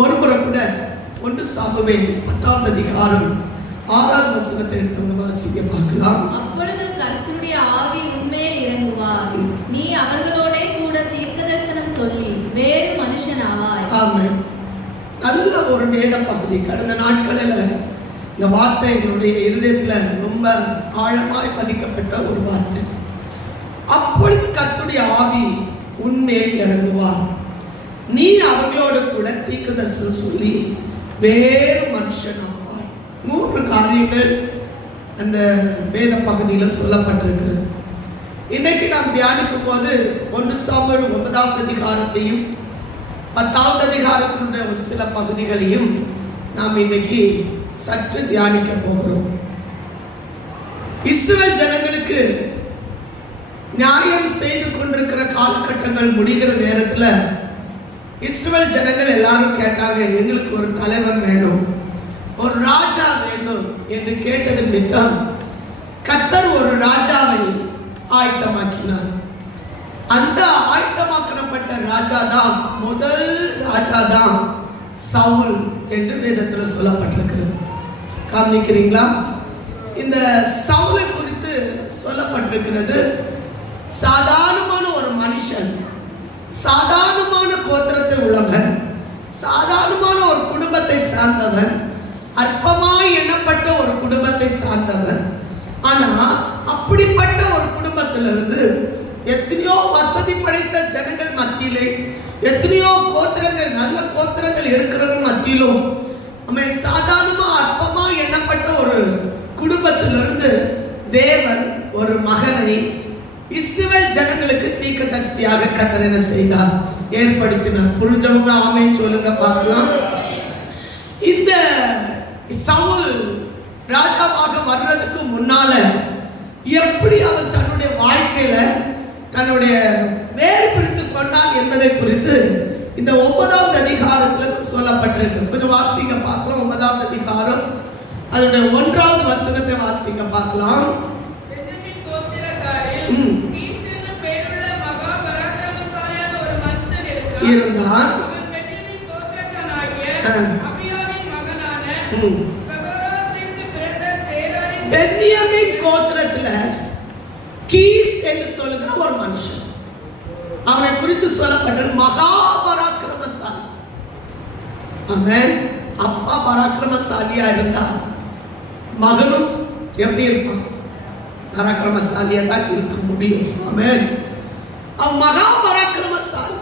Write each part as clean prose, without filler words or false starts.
ஒரு முறை கூட 1 சாமுவேல் 10ஆம் அதிகாரம் 6ஆவது வசனத்தை எடுத்து வாசிக்க பார்க்கலாம். அப்பொழுது கர்த்தருடைய ஆவி உன்மேல் இறங்குவார், நீ அவர்களோட கூட தீர்க்கதரிசனம் சொல்லி வேறு மனுஷனாவாய். ஆமென். நல்ல ஒரு வேத பகுதி. கடந்த நாட்களில் இந்த வார்த்தை என்னுடைய இருதயத்துல ரொம்ப ஆழமாய் பதிக்கப்பட்ட ஒரு வார்த்தை. அப்பொழுது கர்த்தருடைய ஆவி உன்மேல் இறங்குவார், நீ அவர்களோடு கூட தீர்க்கதரிசனம் சொல்லி வேறு மனுஷனாவாய். 3 காரியங்கள் அந்த வேத பகுதியில் சொல்லப்பட்டிருக்கிறது. இன்னைக்கு நாம் தியானிக்கும் போது 1 சாமுவேல் 9ஆம் அதிகாரத்தையும் 10ஆவது அதிகாரத்தினுடைய ஒரு சில பகுதிகளையும் நாம் இன்னைக்கு சற்று தியானிக்க போகிறோம். இஸ்ரவேல் ஜனங்களுக்கு நியாயம் செய்து கொண்டிருக்கிற காலகட்டங்கள் முடிகிற நேரத்தில் இஸ்ரவேல் ஜனங்கள் எல்லாரும் கேட்டாங்க, எங்களுக்கு ஒரு தலைவர் வேணும், ஒரு ராஜா வேண்டும் என்று கேட்டது நிமித்தம் கர்த்தர் ஒரு ராஜாவை ஆயத்தமாக்கினார். அந்த ஆயத்தமாக்கப்பட்ட ராஜா தான், முதல் ராஜா தான் சவுல் என்று வேதத்தில் சொல்லப்பட்டிருக்கிறது. கவனிக்கிறீங்களா? இந்த சவுலை குறித்து சொல்லப்பட்டிருக்கிறது. சாதாரணமான ஒரு மனுஷன், சாதாரணமான கோத்திரத்தில் உள்ளவன், சாதாரணமான ஒரு குடும்பத்தை சார்ந்தவன், அற்பமாய் எண்ணப்பட்ட ஒரு குடும்பத்தை சார்ந்தவன். ஆனா அப்படிப்பட்ட ஒரு குடும்பத்திலிருந்து எத்தனையோ வசதி படைத்த ஜனங்கள் மத்தியிலே, எத்தனையோ கோத்திரங்கள், நல்ல கோத்திரங்கள் இருக்கிறவங்க மத்தியிலும் நம்ம சாதாரணமா அற்பமா எண்ணப்பட்ட ஒரு குடும்பத்திலிருந்து தேவன் ஒரு மகனை இஸ்ரவேல் ஜனங்களுக்கு தீர்க்கதரிசியாக கர்த்தர் என்ன செய்தார்? ஏற்படுத்தினார். புரிஞ்சவங்க ஆமென் சொல்லுங்க பார்க்கலாம். இந்த சவுல் ராஜாவாக வர்றதுக்கு முன்னால எப்படி அவன் தன்னுடைய வாழ்க்கையில தன்னுடைய வேறு பிரித்து கொண்டான் என்பதை குறித்து இந்த 9ஆவது அதிகாரத்தில் சொல்லப்பட்டிருக்கு. கொஞ்சம் வாசிங்க பார்க்கலாம். 9ஆவது அதிகாரம் அதனுடைய 1ஆவது வசனத்தை வாசிங்க பார்க்கலாம். இருந்தான். பென்யமீன் கோத்திரத்துல கீஸ் என்று சொல்லுகிற ஒரு மனுஷன், அவனை குறித்து சொல்லப்பட்ட மகாபராக்கிரமசாலி. ஆமென். அப்பா பராக்கிரமசாலியா இருந்தா மகனும் எப்படி இருப்பான்? பராக்கிரமசாலியா தான் இருக்க முடியும். ஆமென். அவன் மகா பராக்கிரமசாலி.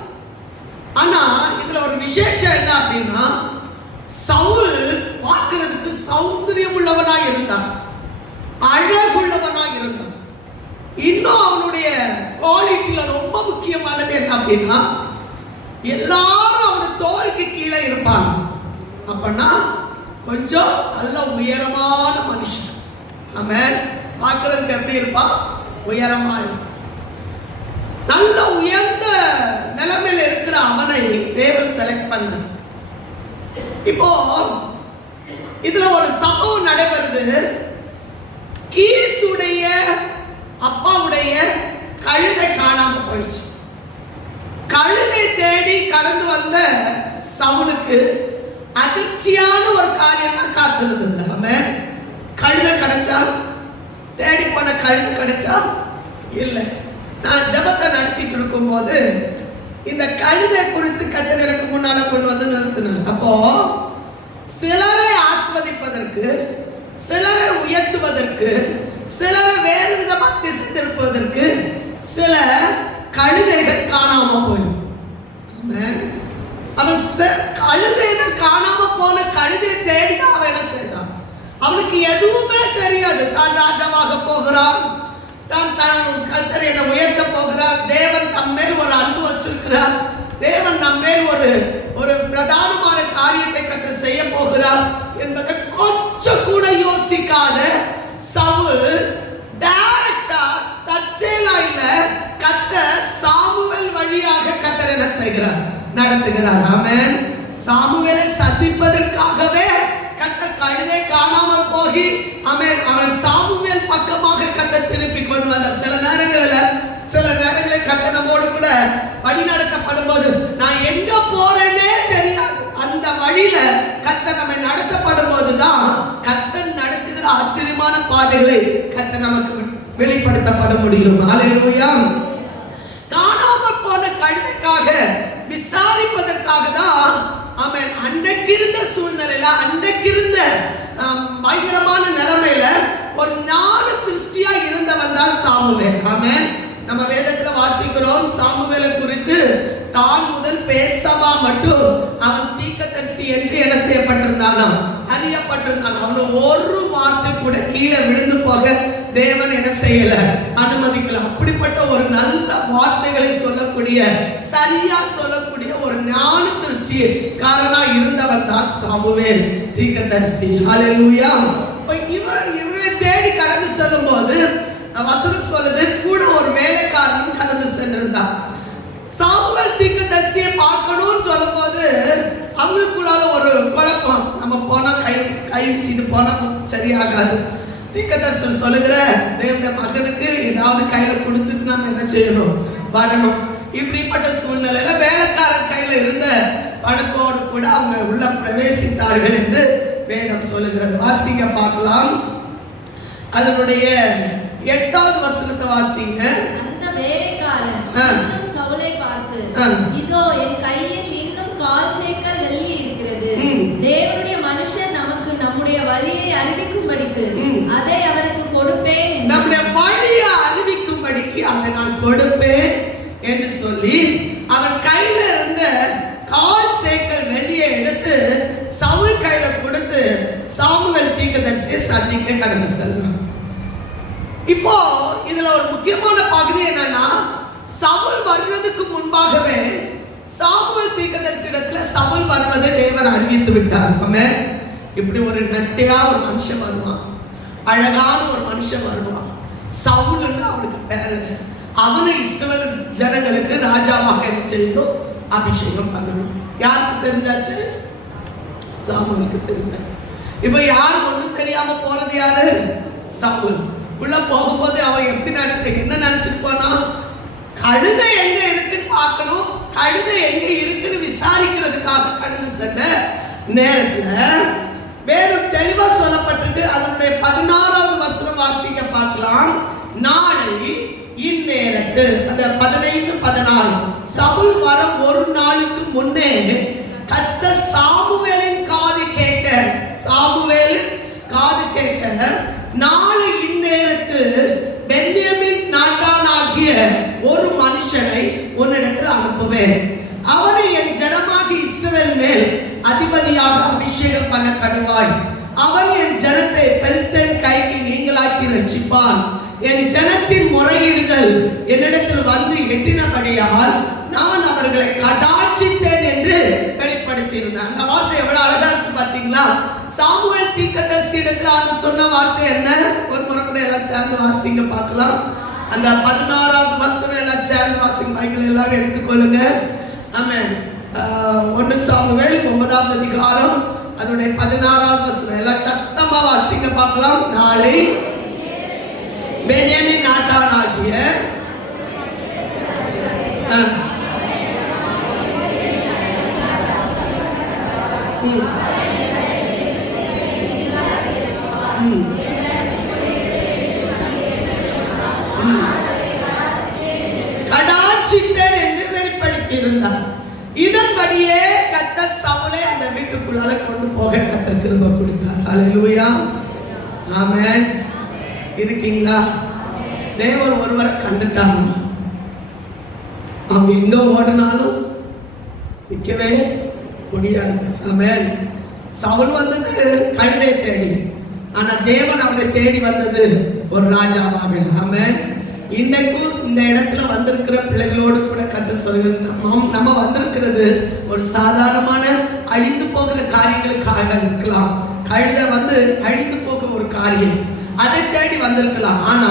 ஆனா இதுல ஒரு விசேஷம் என்ன அப்படின்னா, சவுல் பார்க்கிறதுக்கு சௌந்தரியம் உள்ளவனாய் இருந்தான், அழகுள்ளவனாய் இருந்தான். இன்னும் அவனுடைய குவாலிட்டியில ரொம்ப முக்கியமானது என்ன அப்படின்னா, எல்லாரும் அவனுடைய தோளுக்கு கீழே இருப்பாங்க. அப்படின்னா கொஞ்சம் நல்ல உயரமான மனுஷன். அவன் பார்க்கிறதுக்கு எப்படி இருப்பான்? உயரமா இருப்பான். நல்ல உயர்ந்த நிலைமையில் இருக்கிற அவனை தேவன் செலக்ட் பண்ண. இப்போ இதுல ஒரு சம்பவம் நடைபெறுது. கீசுடைய அப்பாவுடைய கழுதை காணாம போயிடுச்சு. கழுதை தேடி கடந்து வந்த சவுலுக்கு அதிர்ச்சியான ஒரு காரியம் தான் காத்திருந்தது. அவன் கழுதை கிடைச்சா, தேடி போன கழுதை கிடைச்சா இல்லை. நான் ஜெபத்தை நடத்திட்டு இருக்கும் போது இந்த கழுதை குறித்து கர்த்தர் எனக்கு முன்னால கொண்டு வந்து நிறுத்தினார். அப்போ சிலரை ஆஸ்வதிப்பதற்கு, சிலரை உயர்த்துவதற்கு, சிலரை வேறு விதமாக திசை திருப்புவதற்கு சில கழுதைகள் காணாம போயும். அவன் கழுதைகள் காணாம போன கழுதையை தேடிதான் அவன் என்ன செய்தான். அவனுக்கு எதுவுமே தெரியாது. தான் ராஜாவாக போகிறான், தான் கர்த்தர் என்னை உயர்த்த போகிறார், தேவன் தம் மேல் ஒரு அன்பு வச்சிருக்கிறார், தேவன் நம் மேல் ஒரு பிரதானமான காரியத்தை கர்த்தர் செய்ய போகிறார் என்பதை கொஞ்சம் கூட யோசிக்காத சவுல் டைரக்டா தற்செயலா இல்ல, கர்த்தர் சாமுவேல் வழியாக கர்த்தர் என்ன செய்கிறார்? நடத்துகிறார். ஆமென். சாமுவேலை சந்திப்பதற்காகவே கர்த்தர் கழுதை காணாமல் போகி அவன் சாமுவேல் பக்கமாக கர்த்தர் திருப்பி கொண்டு வந்த. சில நேரங்களில் கர்த்தர் நம்மோடு கூட வழி நடத்தப்படும் போது நான் எங்க போறேன்னே தெரியாது. அந்த கர்த்தர் நம்மை நடத்தப்படும் போதுதான் கர்த்தர் நடத்துகிற ஆச்சரியமான பாதைகளை கர்த்தர் நமக்கு வெளிப்படுத்தப்பட முடியும். ஹல்லேலூயா. காணாமல் போன கழுதைக்காக விசாரிப்பதற்காக தான் ஆமென் அன்றைக்கு இருந்த சூழ்நிலையில, அன்றைக்கு இருந்த பயங்கரமான நிலைமையில ஒரு ஞான திருஷ்டியா இருந்தவன் தான் சாமுவேல். ஆமென். நம்ம வேதத்துல வாசிக்கிறோம் சாமுவேலை குறித்து தான் முதல் பேசவா மட்டும் அவன் தீர்க்கதரிசி என்று என்ன செய்யப்பட்டிருந்தானோ அறியப்பட்டிருந்தான். அவனு ஒரு வார்த்தை கூட கீழே விழுந்து போக தேவன் என்ன செய்யல, அனுமதிக்கல. அப்படிப்பட்ட ஒரு நல்ல வார்த்தைகளை சொல்லக்கூடிய, சரியா சொல்லக்கூடிய ஒரு ஞான திருஷ்டி காரணா இருந்தவன் தான் சாமுவேல் தீர்க்கதரிசி. ஹல்லேலூயா. இவரை தேடி கடந்து செல்லும் போது வசனம் சொல்லுது, கூட ஒரு வேலைக்காரனும் கடந்து சென்றிருந்தான். சாமுவேல் தீர்க்கதரிசியை பார்க்கணும்னு சொல்லும் போது அவங்களுக்குள்ளால ஒரு குழப்பம். நம்ம போனா கை வீசிட்டு போனா சரியாகாது. தீர்க்கதரிசன் சொல்லுகிற தேவனுடைய மகனுக்கு ஏதாவது கையில கொடுத்துட்டு நம்ம என்ன செய்யணும், வரணும். இப்படிப்பட்ட சூழ்நிலையில வேலைக்காரன் கையில இருந்த பணத்தோடு கூட அவங்க உள்ள பிரவேசித்தார்கள் என்று வேதம் சொல்லுகிறது. வாசிங்க பார்க்கலாம். அதனுடைய 8வது வசனத்தை வாசிங்க. அந்த வேலைக்காரன் சவுலை பார்த்து, இதோ என் கையில் இன்னும் 1/4 சேக்கல் வெள்ளி இருக்கிறது. தேவனுடைய மனுஷன் நமக்கு நம்முடைய வழியை அறிவிக்கும்படிக்கு அதை அவருக்கு கொடுப்பேன், நம்முடைய வழியை அறிவிக்கும்படிக்கு அதை நான் கொடுப்பேன் என்று சொல்லி அவன் கையில இருந்த 1/4 சேக்கல் வெள்ளியை எடுத்து சவுல் கையில கொடுத்து சாமுவேல் தீர்க்கதரிசியை சந்திக்க கடந்து செல்றான். இப்போ இதுல ஒரு முக்கியமான பகுதி என்னன்னா, சவுல் வருவதற்கு முன்பாகவே சாமுவேல் தீர்க்கதரிசியிடத்துல சவுல் வருவதை தேவன் அறிவித்து விட்டார். ஆமென். இப்படி ஒரு நட்டையா ஒரு மனுஷன் வருவான், அழகான ஒரு மனுஷன் வருவான். சவுல்னு அவனுக்கு பேரு. அவனை இஸ்ரவேல் ஜனங்களுக்கு ராஜாவாக என்ன செய்யணும், அபிஷேகம் பண்ணணும். யாருக்கு தெரிஞ்சாச்சு? சாமுவேலுக்கு தெரிஞ்ச. இப்ப யாரும் ஒண்ணும் தெரியாம போறது யாரு? சவுல். உள்ள போகும்போது அவன் எப்படி என்ன நினைச்சிட்டு போனா, கழுதை எங்க இருக்குன்னு பார்க்கணும், கழுதை எங்க இருக்குன்னு விசாரிக்கிறதுக்காக கடந்து சென்ற நேரத்துல வேதம் தெளிவா சொல்லப்பட்டிருக்கு. அதனுடைய 16வது வசனம் வாசிக்க பார்க்கலாம். நாளை இந்நேரத்தில், அந்த 15, 16 சவுல் வர ஒரு நாளுக்கு முன்னே கர்த்தர் சாமுவேலின் காது கேட்க, சாமுவேலின் காது கேட்க, நாளை இந்நேரத்தில் பென்யமீன் நாட்டானாகிய ஒரு மனுஷனை உன்னிடத்தில் அனுப்புவேன். அவனை என் ஜனமாகி இஸ்ரவேல் மேல் அதிபதியாக அபிஷேகம் பண்ண கடுவாய். அவன் என் ஜனத்தை பெலிஸ்தரின் கைக்கு நீங்களாக்கி ரட்சிப்பான். என் ஜனத்தின் முறையீடுகள் என்னிடத்தில் வந்து எட்டினபடியால் நான் அவர்களை கடாட்சித்தேன் என்று வெளிப்படுத்தி இருந்தான். அந்த வார்த்தை எவ்வளவு அழகா இருக்கு பாத்தீங்களா? சாமுவேல் தீர்க்கதரிசி இடத்துல சொன்ன வார்த்தை என்ன? ஒரு முறை கூட எல்லாம் சேர்ந்து வாசிங்க பார்க்கலாம். அந்த 16வது வசனம் எல்லாம் சேர்ந்து வாசிங்க. பைபிள் எல்லாரும் எடுத்துக்கொள்ளுங்க. ஆமென். 1 சாமுவேல் 9வது அதிகாரம் அதனுடைய 16வது வசனம் எல்லாம் சத்தமா வாசிங்க பார்க்கலாம். நாளை பென்யமீன் நாட்டானாகிய கடாட்சித்தேன் என்று வெளிப்படுத்தி இருந்தார். இதன்படியே கர்த்தர் சவுலை அந்த வீட்டுக்குள்ளால கொண்டு போக கர்த்தர் கிருபை கொடுத்தார். ஹல்லேலூயா. ஆமென். இருக்கீங்களா? தேவன் ஒருவரை கண்டுட்டாங்க, அவங்க எங்க ஓடினாலும் நிற்கவே முடியாது. ஆமென். சவுல் வந்தது கழுதை தேடி, ஆனா தேவன் அவனை தேடி வந்தது ஒரு ராஜாவாக. ஆமென். இன்னைக்கும் இந்த இடத்துல வந்திருக்கிற பிள்ளைகளோடு கூட கர்த்தர் சொல்லுங்க, நம்ம வந்திருக்கிறது ஒரு சாதாரணமான அழிந்து போகிற காரியங்களுக்காக இருக்கலாம். கழுதை வந்து அழிந்து போக ஒரு காரியம், அதை தேடி வந்திருக்கலாம். ஆனா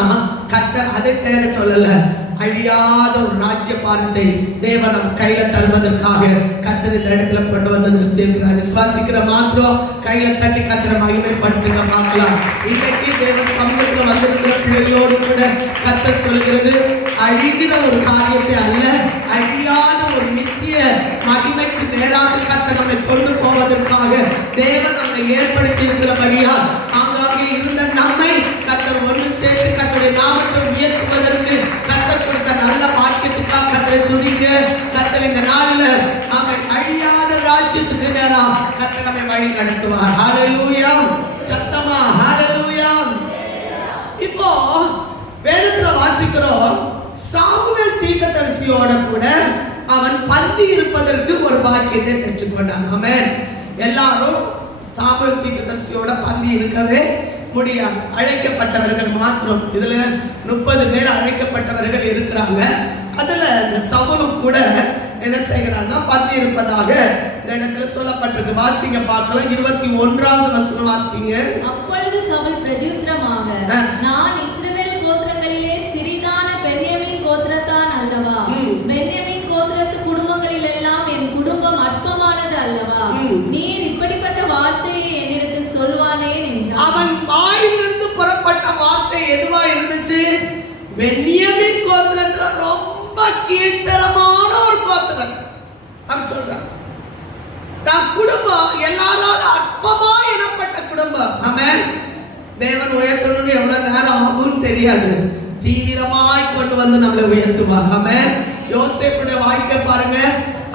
கர்த்தர் அதை தேட சொல்லல. அழியாத ஒரு ராஜ்ய பாரத்தை தேவன் நம் கையில தருவதற்காக கர்த்தர் இந்த இடத்துல கொண்டு வந்து நிறுத்தியிருக்கிறார். விசுவாசிக்கிற மாத்திரம் கையில தட்டி கர்த்தரை மகிமைப்படுத்துங்க பார்க்கலாம். இன்னைக்கு தேவ சமூகத்துல வந்திருக்கிற பிள்ளைகளோடு கூட கர்த்தர் சொல்கிறது, அழிகிற ஒரு காரியத்தை அல்ல, அழியாத ஒரு நித்திய மகிமைக்கு நேராக கர்த்தர் நம்மை கொண்டு போவதற்காக ஏற்படுத்தி இருக்கிறபடியா ஆங்காங்கே இருந்த நம்மை கர்த்தர் ஒன்று சேர்த்து கர்த்தருடைய நாமத்தை உயர்த்துவதற்கு கர்த்தர் கொடுத்த நல்ல பாக்கியத்துக்காக கர்த்தரை துதிக்க கர்த்தர் இந்த நாளில் அவன் அழியாத ராஜ்யத்துக்கு நேரம் கர்த்தர் நம்மை வழி நடத்துவார். ஹல்லேலூயா. சத்தமா ஹல்லேலூயா. இப்போ வேதத்துல வாசிக்கிறோம், சாமுவேல் தீர்க்கதரிசியோட கூட அவன் பந்தி இருப்பதற்கு ஒரு பாக்கியத்தை பெற்றுக்கொண்டான். ஆமென். எல்லாரும் சாமுவேல் தீர்க்கதரிசியோட பந்தி இருக்கவே முடியாது. அழைக்கப்பட்டவர்கள் மாத்திரம். இதுல 30 பேர் அழைக்கப்பட்டவர்கள் இருக்கிறாங்க. அதுல இந்த சவுலும் கூட என்ன செய்கிறான்னா பந்தி இருப்பதாக இந்த இடத்துல சொல்லப்பட்டிருக்கு. வாசிங்க பார்க்கலாம். 21வது வசனம் வாசிங்க. அப்பொழுது சவுல் பிரதியுத்தரமாக, நான் இஸ்ரவேல் கோத்திரங்களிலே சிறிதான பென்யமீன் கோத்திரத்தான் அல்லவா? பென்யமீன் கோத்திரத்து குடும்பங்களில் எல்லாம் என் குடும்பம் அற்பமானது அல்லவா? நீர் இப்படிப்பட்ட வார்த்தையை என்னிடத்தில் சொல்வானேன் என்றான். அவன் வாயிலிருந்து புறப்பட்ட வார்த்தை எதுவா இருந்துச்சு? பென்யமீன் கோத்திரத்துல ரொம்ப கீழ்த்தரமான ஒரு கோத்திரம் அவன் சொல்றான். தன் குடும்பம் எல்லாராலும் அற்பமா எனப்பட்ட குடும்பம். ஆமென். தேவன் உயர்த்தணும்னு எவ்வளவு நேரம் ஆகும்னு தெரியாது. தீவிரமாய் கொண்டு வந்து நம்மளை உயர்த்துவார். ஆமென். யோசேப்புடைய வாழ்க்கை பாருங்க.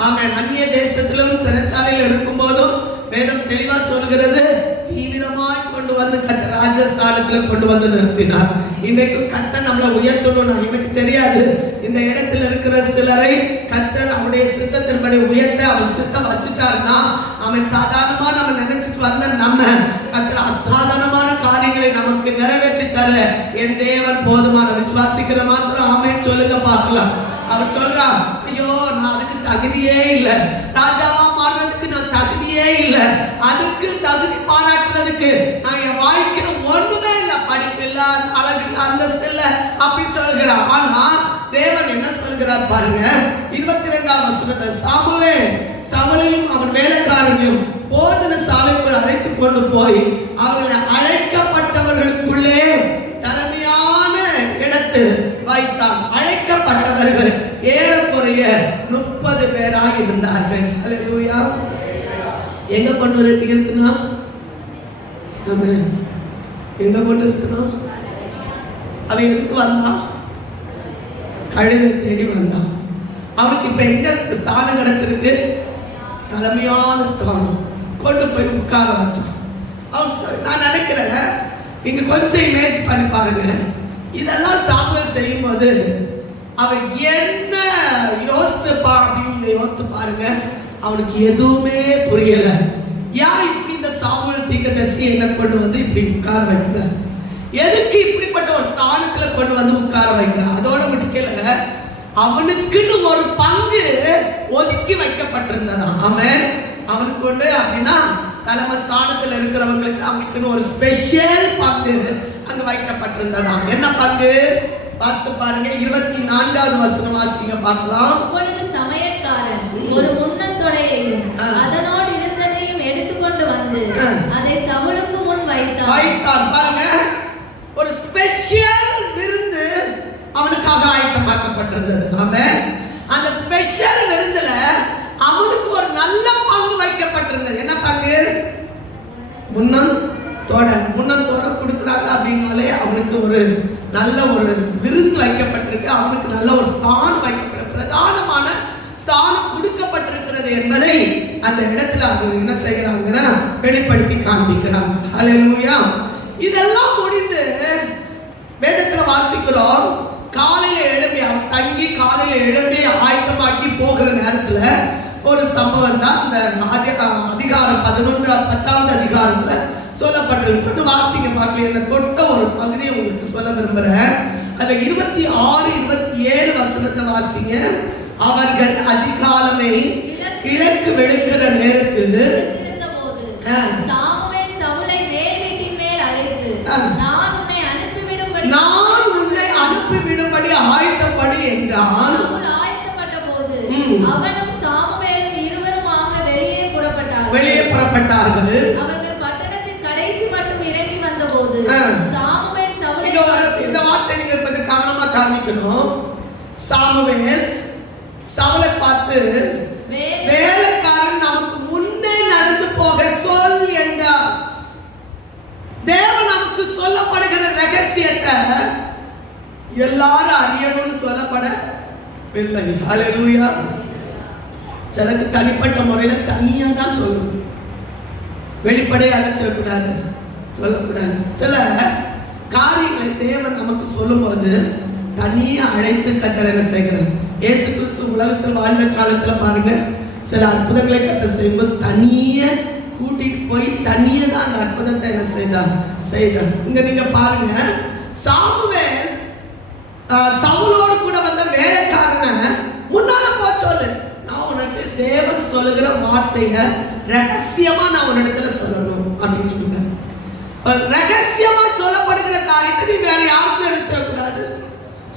ஆமென். அந்நிய தேசத்திலும் சிறைச்சாலையில் இருக்கும் போதும் வேதம் தெளிவா சொல்கிறது, தீவிரமாய் கொண்டு வந்து கர்த்தர் ராஜஸ்தானத்துல கொண்டு வந்து நிறுத்தினார். இன்றைக்கு கர்த்தர் நம்மளை உயர்த்தணும். எனக்கு தெரியாது, இந்த இடத்துல இருக்கிற சிலரை கர்த்தர் அவருடைய சித்தத்தின்படி உயர்த்த அவர் சித்தம் வச்சுட்டாருன்னா, அவன் சாதாரணமா நம்ம நினைச்சிட்டு வந்த நம்ம கர்த்தர் அசாதாரணமான காரியங்களை நமக்கு நிறைவேற்றி தர என் தேவன் போதுமான. விசுவாசிக்கிற மாத்திரம் ஆமென் சொல்லுங்க பார்க்கலாம். அவன் சொல்றான், ஐயோ நான் அதுக்கு தகுதியே இல்லை, ராஜாவா மாறுறதுக்கு நான் தகுதியே இல்லை, அதுக்கு தகுதி பாராட்டுறதுக்கு நான் என் வாழ்க்கையில ஒண்ணுமே இல்லை, படிப்பு இல்ல, அழகு இல்ல, அந்தஸ்து இல்ல அப்படின்னு சொல்கிறான். ஆனா தேவன் என்ன சொல்கிறார் பாருங்க. 22ஆம் வசனத்துல சவுலையும் அவன் வேலைக்காரனையும் போஜன சாலைக்குள் அழைத்து கொண்டு போய் அவர்களை அழைக்கப்பட்டவர்களுக்குள்ளே தலைமையான இடத்து வைத்தான். அழைக்கப்பட்டவர்கள் ஏறக்குறைய 30 பேராக இருந்தார்கள். ஹல்லேலூயா. எங்க கொண்டு வந்து நிறுத்தினா? எங்க கொண்டு நிறுத்தினா? அவன் எதுக்கு வந்தான்? கழுதை தேடி வந்தான். அவனுக்கு இப்ப எங்க ஸ்தானம் கிடைச்சிருக்கு? தலைமையான ஸ்தானம். கொண்டு போய் உட்கார வச்சான். நான் நினைக்கிறேன், நீங்க கொஞ்சம் இமேஜ் பண்ணி பாருங்க. இதெல்லாம் சாமுவேல் செய்யும் போது அவன் என்ன யோசித்துப்பான் அப்படின்னு யோசித்து பாருங்க. அவனுக்கு எதுவுமே புரியல. யார் இப்படி இந்த சாமுவேல் தீர்க்கதரிசி என்ன கொண்டு வந்து இப்படி உட்கார வைக்கிறார்? எதுக்கு இப்படிப்பட்ட ஒரு ஸ்தானத்துல கொண்டு வந்து உட்கார வைக்கிறார்? அதோட முடிக்கல, அவனுக்குன்னு ஒரு பங்கு ஒதுக்கி வைக்கப்பட்டிருந்ததான். ஆமென். அவனுக்கு கொண்டு அப்படின்னா தலைமை ஸ்தானத்துல இருக்கிறவங்களுக்கு அவனுக்குன்னு ஒரு ஸ்பெஷல் பங்கு அங்க வைக்கப்பட்டிருந்ததாம். என்ன பங்கு? வாசித்து பாருங்க. 24வது வசனம் வாசிங்க பார்க்கலாம். அப்பொழுது சமையற்காரன் ஒரு முன்னத்தொடையையும் அதனோடு இருந்ததையும் எடுத்துக்கொண்டு வந்து அதை சவுலுக்கு முன் வைத்தான். பாருங்க, ஒரு ஸ்பெஷல் விருந்து அவனுக்காக ஆயத்தமாக்கப்பட்டிருந்தது. ஆமென். அந்த ஸ்பெஷல் விருந்துல அவனுக்கு ஒரு நல்ல பங்கு வைக்கப்பட்டிருந்தது. என்ன பங்கு? முன்னத்தோட கொடுக்குறாங்க அப்படின்னாலே அவனுக்கு ஒரு நல்ல ஒரு விருந்து வைக்கப்பட்டிருக்கு. அவனுக்கு நல்ல ஒரு ஸ்தானம் வைக்கப்பட்ட பிரதானமான ஸ்தானம் கொடுக்கப்பட்டிருக்கிறது என்பதை அந்த இடத்துல அவங்க என்ன செய்யறாங்கன்னா வெளிப்படுத்தி காண்பிக்கிறாங்க. ஹல்லேலூயா. இதெல்லாம் முடிந்து வேதத்துல வாசிக்கிறோம், காலையில எழுப்பி அவன் தங்கி காலையில எழுப்பி ஆயத்தமாக்கி போகிற நேரத்துல ஒரு சம்பவம் தான் இந்த அதிகாரம் 10வது அதிகாரத்துல சொல்லப்பட்டிருக்கு. வாசிங்க பார்க்கல. என்ன தொட்ட ஒரு பகுதியை உங்களுக்கு சொல்ல விரும்புறேன். அதுல 26, 27 வசனத்தை வாசிங்க. அவர்கள் அதிகாலமே கிழக்கு வெளுக்கிற நேரத்தில் நான் உன்னை அனுப்பிவிடும்படி ஆயத்தப்படி என்றான். அவனும் சாமுவேலும் இருவருமாக வெளியே புறப்பட்டார்கள். அவர்கள் பட்டணத்தின் கடைசி மட்டும் இறங்கி வந்தபோது சாமுவேல் சவுலை, இந்த வார்த்தை நீங்க கொஞ்சம் கவனமா காமிக்கணும். சாமுவேல் சவுலை பார்த்து, வேலைக்காரன் நமக்கு முன்னே நடந்து போக சொல் என்றார். சொல்லப்படுகிற ரகசியத்தை எல்லாரும் அறியணும்னு சொல்லப்படவில்லை. ஹல்லேலூயா. சிலருக்கு தனிப்பட்ட முறையில தனியா தான் சொல்லணும், வெளிப்படையாக சொல்லக்கூடாது. சில காரியங்களை தேவன் நமக்கு சொல்லும்போது தனியா அழைத்து கர்த்தர் என்ன செய்கிறார்? இயேசு கிறிஸ்து உலகத்தில் வாழ்ந்த காலத்துல பாருங்க, சில அற்புதங்களை கர்த்தர் செய்யும்போது தனியா கூட்டிட்டு போய் தனியா தான் அந்த அற்புதத்தை என்ன செய்தார். இங்க நீங்க பாருங்க, சாமுவேல் சவுலோடு கூட வந்த வேலைக்காரனை முன்னால போ சொல்லு, நான் உனக்கு தேவன் சொல்லுகிற வார்த்தைய ரகசியமா நான் உன்னிடத்துல சொல்லணும் அப்படின்னு சொல்றேன். ரகசியமா சொல்லப்படுகிற காரியத்தை நீ வேற யாருக்கும்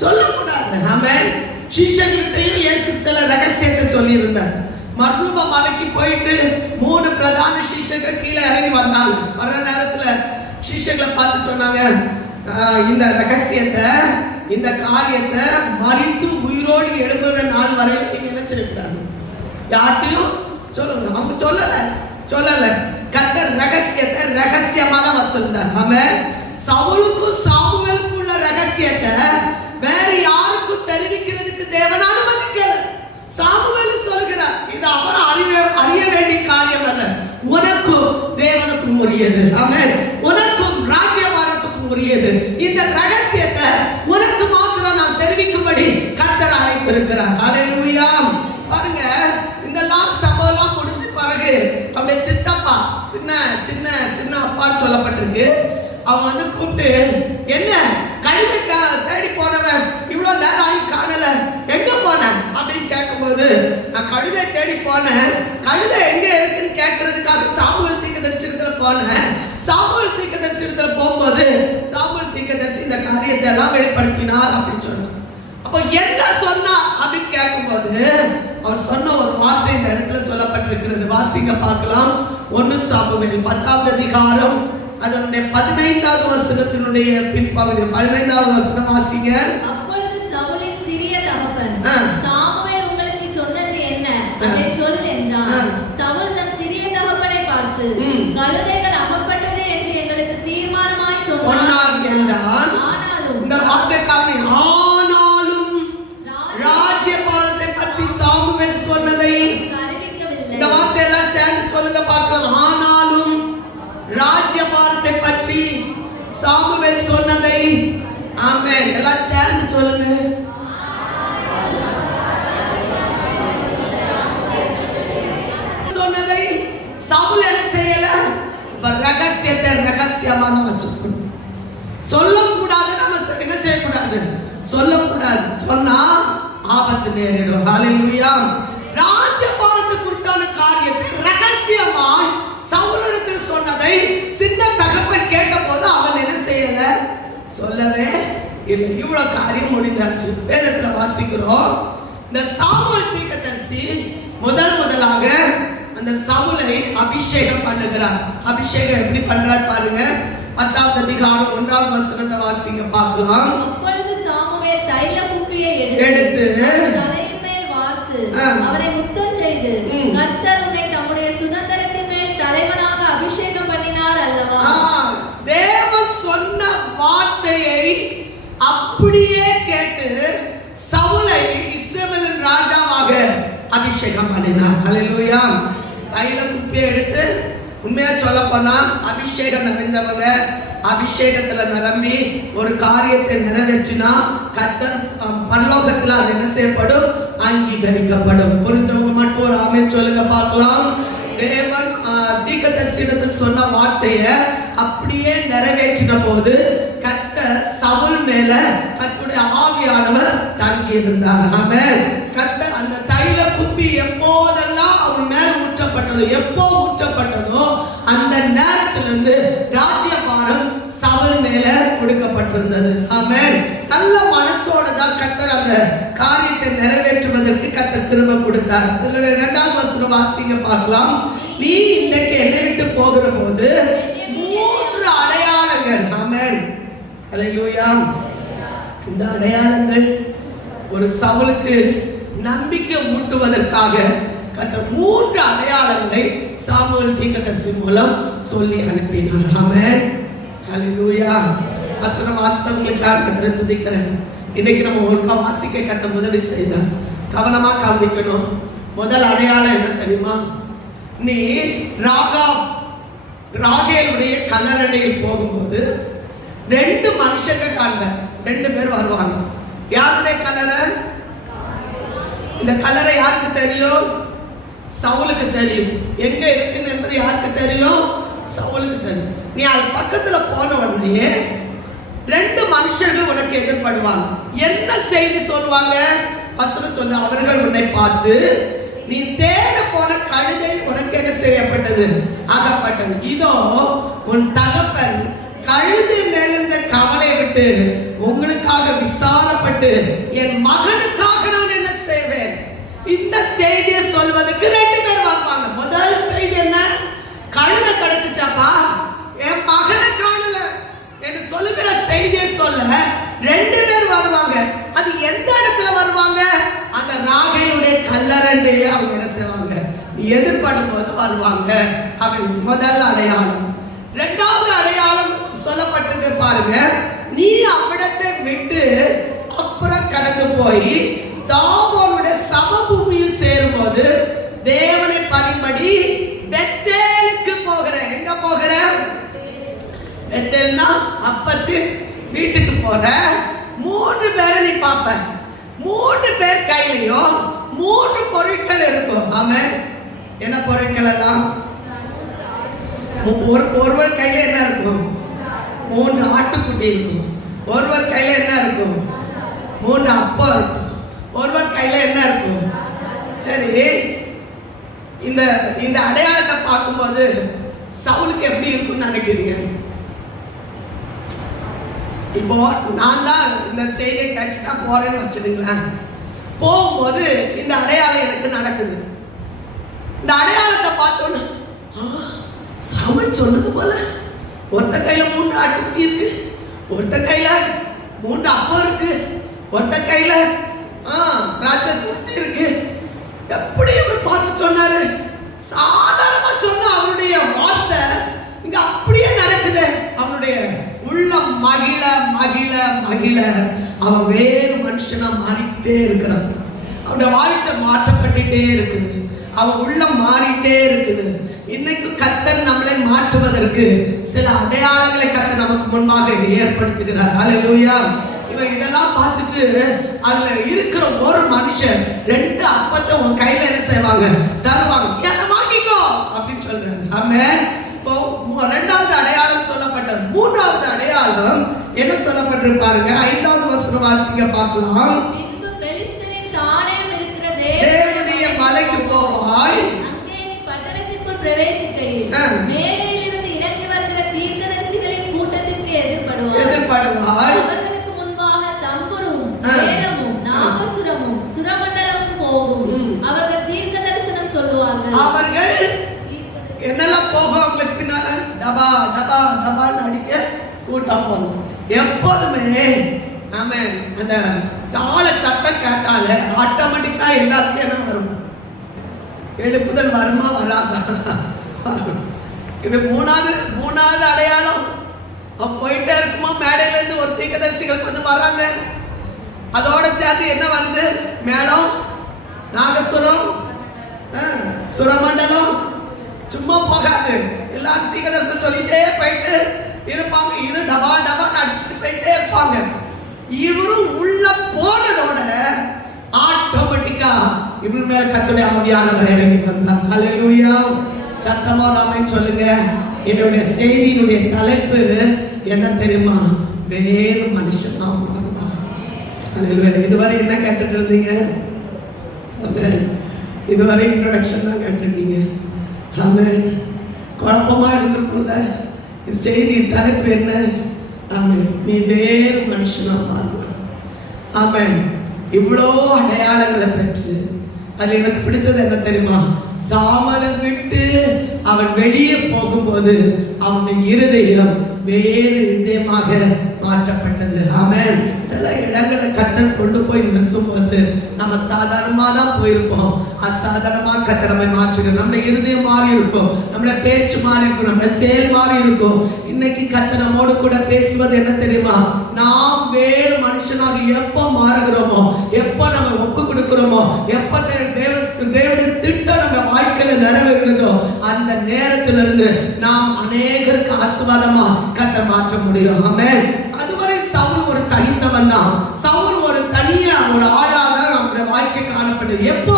சொல்லக்கூடாது. ஆமென். சீஷர்களுடையும் இயேசு சில ரகசியத்தை சொல்லியிருந்தார். மர்ரூப மலைக்கு போயிட்டு 3 பிரதான சீஷர்கள் கீழே இறங்கி வந்தாங்க. வர நேரத்துல சீஷர்களை பார்த்து சொன்னாங்க, இந்த ரகசியத்தை, இந்த காரியத்தை மரித்து உயிரோடு எழுப்புற நாள் வரையில் நீங்க என்ன செய்யக்கூடாது, யார்ட்டையும் சொல்லுங்க. அவங்க சொல்லல. கர்த்தர் ரகசியத்தை ரகசியமா தான் வச்சிருந்தார். ஆமென். சவுலுக்கும் சாமுவேலுக்கும் உள்ள ரகசியத்தை வேற யாருக்கும் தெரிவிக்கிறதுக்கு தேவன் அனுமதிக்கல. சாமுவேல் சொல்கிறார், இது அவன் அறிய வேண்டிய காரியம் அல்ல, உனக்கும் தேவனுக்கும் உரியது. ஆமென். உனக்கும் ராஜ்யபாரத்துக்கும் உரியது. இந்த ரகசியத்தை உனக்கு மாத்திரம் நான் தெரிவிக்கும்படி கர்த்தர் அழைத்திருக்கிறார். ஹல்லேலூயா. பாருங்க, இந்த லாஸ்ட் சம்பவம் முடிஞ்ச பிறகு அப்படியே சித்தப்பா, சின்ன அப்பான்னு சொல்லப்பட்டிருக்கு, அவன் வந்து கூப்பிட்டு, என்ன கழுதை தேடி போனவன் இவ்வளவு நேரம் ஆகி காணல, எங்க போன அப்படின்னு கேட்கும்போது, நான் கழுதை தேடி போனேன், கழுதை எங்க இருக்குன்னு கேட்கறதுக்காக சாமுவேல் தீர்க்கதரிசியிடத்துல போனேன். சாமுவேல் தீர்க்கதரிசியிடத்துல போகும்போது சாமுவேல் தீர்க்கதரிசி இந்த காரியத்தை எல்லாம் வெளிப்படுத்தினார் அப்படின்னு சொன்னார். அப்ப என்ன சொன்னா அப்படின்னு கேட்கும்போது அவர் சொன்ன ஒரு வார்த்தை இந்த இடத்துல சொல்லப்பட்டிருக்கிறது. வாசிங்க பார்க்கலாம். 1 சாமுவேல் 10வது அதிகாரம் அதனுடைய 15வது வசனத்தினுடைய பின்பகுதி. 15வது வசனம் வாசிங்க. அப்பொழுது சவுலின் சிறிய தகப்பன், சாமுவேல் உங்களுக்கு சொன்னது என்ன, அதை சொல் என்றான். சவுல் தன் சிறிய தகப்பனை பார்த்து, கழுதைகள் அகப்பட்டது என்று எங்களுக்கு தீர்மானமாய் சொன்னார் என்றான். ஆனாலும் இந்த வார்த்தைக்காரனை ஆனாலும் ராஜ்யபாரத்தை பற்றி சாமுவேல் சொன்னதை அறிவிக்கவில்லை. இந்த வார்த்தை எல்லாம் சேர்ந்து சொல்லுங்க பார்க்கலாம். ஆனாலும் ராஜ்யபாரத்தை பற்றி சாமுவேல் சொன்னதை, ஆமென், எல்லாம் சேர்ந்து சொல்லுங்க. சொன்னதை சவுல் என்ன செய்யல? ரகசியத்தை ரகசியமா வச்சுக்கணும். சொல்லக்கூடாது. நம்ம என்ன செய்யக்கூடாது? சொல்லக்கூடாது. சொன்னா ஆபத்து நேரிடும். ஹல்லேலூயா. ராஜ்யபாரத்துக்கு குறித்தான காரியத்தை ரகசியமாய் சவுலிடத்தில் சொன்னதை சின்ன தகப்பன் கேட்ட போது அவன் என்ன செய்யல? சொல்லவே இல்லை. இவ்வளவு காரியம் முடிந்தாச்சு. வேதத்துல வாசிக்கிறோம், இந்த சாமுவேல் தீர்க்கதரிசி முதலாக அந்த சவுலை அபிஷேகம் பண்ணுகிறார். அபிஷேகம் எப்படி பண்றார் பாருங்க. 10வது அதிகாரம் 1வது வசனத்தை வாசிங்க பார்க்கலாம். அப்பொழுது சாமுவேல் தைல குப்பியை எடுத்து தலையின் மேல் வார்த்து அவரை முத்தம் செய்து, கர்த்தர் உன்னை தம்முடைய சுதந்திரத்தின் மேல் தலைவனாக அபிஷேகம் பண்ணினார் அல்லவா. தேவன் சொன்ன வார்த்தையை அப்படியே கேட்டு சவுலை இஸ்ரவேலின் ராஜாவாக அபிஷேகம் பண்ணினார். ஹல்லேலூயா. தைல குப்பியை எடுத்து, உண்மையா சொல்ல போனா அபிஷேகம் நிறைந்தவங்க அபிஷேகத்துல நிரம்பி ஒரு காரியத்தை நிறைவேற்றினா கர்த்தர் பரலோகத்துல அது என்ன செய்யப்படும்? அங்கீகரிக்கப்படும். புரிஞ்சவங்க மட்டும் ஒரு ஆமென் சொல்லுங்க பார்க்கலாம். தேவன் தீர்க்கதரிசியிடத்தில் சொன்ன வார்த்தையை அப்படியே நிறைவேற்றின போது கர்த்தர் சவுல் மேல கர்த்தருடைய ஆவியானவர் தங்கி இருந்தார். ஆமென். கர்த்தர் அந்த தைல குப்பி எப்போதெல்லாம் அவன் மேல எப்போ ஊற்றப்பட்டதோ அந்த நேரத்திலிருந்து ராஜ்யபாரம் சவுல் மேல கொடுக்கப்பட்டிருந்தது. ஆமென். நல்ல மனசோட தான் கர்த்தர் அந்த காரியத்தை நிறைவேற்றுவதற்கு கர்த்தர் கிருபை கொடுத்தார். இதுல 2வது வசனம் வாசிங்க பார்க்கலாம். நீ இன்றைக்கு என்னை விட்டு போகிற போது 3 அடையாளங்கள். ஆமென். ஹல்லேலூயா. இந்த அடையாளங்கள் ஒரு சவுலுக்கு நம்பிக்கை ஊட்டுவதற்காக கர்த்தர் 3 அடையாளங்களை சாமுவேல் தீர்க்கதரிசி மூலம் சொல்லி அனுப்பினார். ஆமென். ஹல்லேலூயா. வசனம் வாசித்தவங்களுக்காக கர்த்தரை துதிக்கிறேன். இன்னைக்கு நம்ம ஒருக்கா வாசிக்க கர்த்தர் உதவி செய்தார். கவனமா கவனிக்கணும். முதல் அடையாளம் என்ன தெரியுமா? நீ ராகேலுடைய கல்லறையில் போகும்போது 2 மனுஷங்க காண்ப. 2 பேர் வருவாங்க. யாருடைய கல்லறை? இந்த கல்லறை யாருக்கு தெரியும்? சவுலுக்கு தெரியும். எங்க இருக்குன்னு என்பது யாருக்கு தெரியும்? சவுலுக்கு தெரியும். நீ அது பக்கத்துல போன உடனே 2 மனுஷர்கள் உனக்கு எதிர்படுவாங்க. என்ன செய்தி சொல்லுவாங்க? வசனம் சொல்ல, அவர்கள் உன்னை பார்த்து நீ தேட போன கழுதை உனக்கு என்ன செய்யப்பட்டது? அகப்பட்டது. இதோ உன் தகப்பன் கழுதை மேலிருந்த கவலை விட்டு உங்களுக்காக விசாரப்பட்டு என் மகனுக்காக நான் என்ன செய்வேன்? இந்த செய்தியை சொல்வதற்கு 2 பேர் வருவாங்க. முதல் செய்தி என்ன? கழுதை கிடைச்சிச்சாப்பா, என் மகனை காணல என்று சொல்லுகிற செய்தியை சொல்ல 2 பேர் வருவாங்க. அது எந்த இடத்துல வருவாங்க? அந்த ராகேலுடைய கல்லறையில அவங்க என்ன செய்வாங்க? எதிர்படும் போது வருவாங்க. அப்படி முதல் அடையாளம். 2வது அடையாளம் சொல்லப்பட்டிருக்கு பாருங்க. நீ அவ்விடத்தை விட்டு அப்புறம் கடந்து போய் தாபோனுடைய சமபூமியில் சேரும்போது தேவனை பணிபடி பெத்தேலுக்கு போகிற. எங்க போகிற? பெத்தேல்னா அப்பத்தின் வீட்டுக்கு போற. 3 பேரை நீ பார்ப்ப. 3 பேர் கையிலையும் 3 பொருட்கள் இருக்கும். ஆமென். என்ன பொருட்கள் எல்லாம்? ஒருவர் கையில என்ன இருக்கும்? 3 ஆட்டுக்குட்டி இருக்கும். ஒருவர் கையில என்ன இருக்கும்? 3 அப்பம் இருக்கும். ஒருவர் கையில என்ன இருக்கும்? சரி, இந்த அடையாளத்தை பார்க்கும்போது சவுலுக்கு எப்படி இருக்கும்னு நினைக்கிறீங்க? இப்போ நான் தான் இந்த செய்தியை கேட்டுட்டா போறேன்னு வச்சுடுங்களேன். போகும்போது இந்த அடையாளம் எனக்கு நடக்குது. இந்த அடையாளத்தை பார்த்தோன்னா சவுல் சொன்னது போல ஒருத்த கையில 3 ஆட்டுக்குட்டி இருக்கு, ஒருத்த கையில 3 அப்பம் இருக்கு, ஒருத்த கையில திராட்சை துருத்தி இருக்கு. எப்படி இவர் பார்த்து சொன்னாரு? சாதாரணமா சொன்ன அவருடைய வார்த்தை இங்க அப்படியே நடக்குது. அவனுடைய உள்ளம் மகிழ மகிழ மகிழ அவன் வேறு மனுஷனா மாறிட்டே இருக்கிறான். அவனுடைய வாழ்க்கை மாற்றப்பட்டுட்டே இருக்குது. அவன் உள்ளம் மாறிட்டே இருக்குது. இன்னைக்கு கர்த்தர் நம்மளை மாற்றுவதற்கு சில அடையாளங்களை கர்த்தர் நமக்கு முன்பாக ஏற்படுத்துகிறார். ஹல்லேலூயா. இவன் இதெல்லாம் பார்த்துட்டு அதுல இருக்கிற ஒரு மனுஷன் 2 அப்பத்தை உன் கையில என்ன செய்வாங்க? தருவாங்க. அதை வாங்கிக்கோ அப்படின்னு சொல்றாங்க. ஆமென். இப்போ 2வது அடையாளம் சொல்லப்பட்டது. 3வது அடையாளம் என்ன சொல்லப்பட்டிருக்கு பாருங்க. 5வது வசனம் வாசிங்க பார்க்கலாம். பின்பு பெலிஸ்தரின் தானியம் இருக்கிற தேவனுடைய மலைக்கு போவாய். அங்கே நீ பட்டணத்திற்குள் பிரவேசிக்கையில் மேடையிலிருந்து இறங்கி வருகிற தீர்க்கதரிசிகளின் கூட்டத்திற்கு எதிர்படுவாய். அவர்களுக்கு முன்பாக தம்புரும் வேதமும் நாகசுரமும் சுரமண்டலமும் போகும். அவர்கள் தீர்க்க தரிசனம் சொல்லுவார்கள். அவர்கள் என்னெல்லாம் போகும்? அவங்களுக்கு பின்னால டபா டபா டபான்னு அடிக்க கூட்டம் போகும். எப்போதுமே ஆமென். அந்த தாள சத்தம் கேட்டாலே ஆட்டோமேட்டிக்கா எல்லாருக்கும் என்ன வரும்? எழுப்புதல் வருமா வராதா? இது மூணாவது அடையாளம். போயிட்டே இருக்குமா மேடையில இருந்து ஒரு தீர்க்கதரிசிகள் கொஞ்சம் வராங்க. அதோட சேர்த்து என்ன வருது? மேளம், நாகசுரம், சுரமண்டலம். சும்மா போகாது. எல்லாரும் தீர்க்கதரிசனம் சொல்லிட்டே போயிட்டு இருப்பாங்க. இது டபா டபா அடிச்சுட்டு போயிட்டே இருப்பாங்க. இவரும் உள்ள போனதோட ஆட்டோமேட்டிக்கா இவரு மேல கர்த்தருடைய ஆவியானவர் இறங்கி வந்தார். ஹல்லேலூயா. சத்தமா ஆமென் சொல்லுங்க. என்னுடைய செய்தியினுடைய தலைப்பு என்ன தெரியுமா? வேறு மனுஷனா மாறுவார். ஹல்லேலூயா. இதுவரை என்ன கேட்டுட்டு இருந்தீங்க? இதுவரை இன்ட்ரோடக்ஷன் தான் கேட்டுருக்கீங்க. ஆமென். குழப்பமா இருந்திருக்கும்ல. செய்தி தலைப்பு என்ன? ஆமென். நீ வேறு மனுஷனா மாறுவார். ஆமென். இவ்வளோ அடையாளங்களை பெற்று அது எனக்கு பிடிச்சது என்ன தெரியுமா? சாமலை விட்டு அவன் வெளியே போகும்போது அவனுடைய இருதயம் வேறு இதயமாக மாற்றப்பட்டது. ஆமென். சில இடங்களை கர்த்தர் கொண்டு போய் நிறுத்தும் போது நம்ம சாதாரணமா தான் போயிருப்போம். அசாதாரணமா கர்த்தர் நம்மை மாற்றுகிறார். நம்முடைய இருதயம் மாறி இருக்கும், நம்முடைய பேச்சு மாறி இருக்கும், நம்முடைய செயல் மாறி இருக்கும். இன்னைக்கு கர்த்தர் நம்மோடு கூட பேசுவது என்ன தெரியுமா? நாம் வேறு மனுஷனாக எப்போ மாறுகிறோமோ, எப்போ நம்ம ஒப்பு கொடுக்கிறோமோ, எப்போ தேவனுடைய திட்டம் நம்ம வாழ்க்கையில நிறைவேறுதோ, அந்த நேரத்திலிருந்து நாம் அநேகருக்கு ஆசீர்வாதமா கர்த்தர் மாற்ற முடியும். ஆமென். அதுவரை சவுல் ஒரு தனித்தவன் தான். சவுல் ஒரு தனியா ஒரு ஆளாக நம்முடைய வாழ்க்கை காணப்பட்டது. எப்போ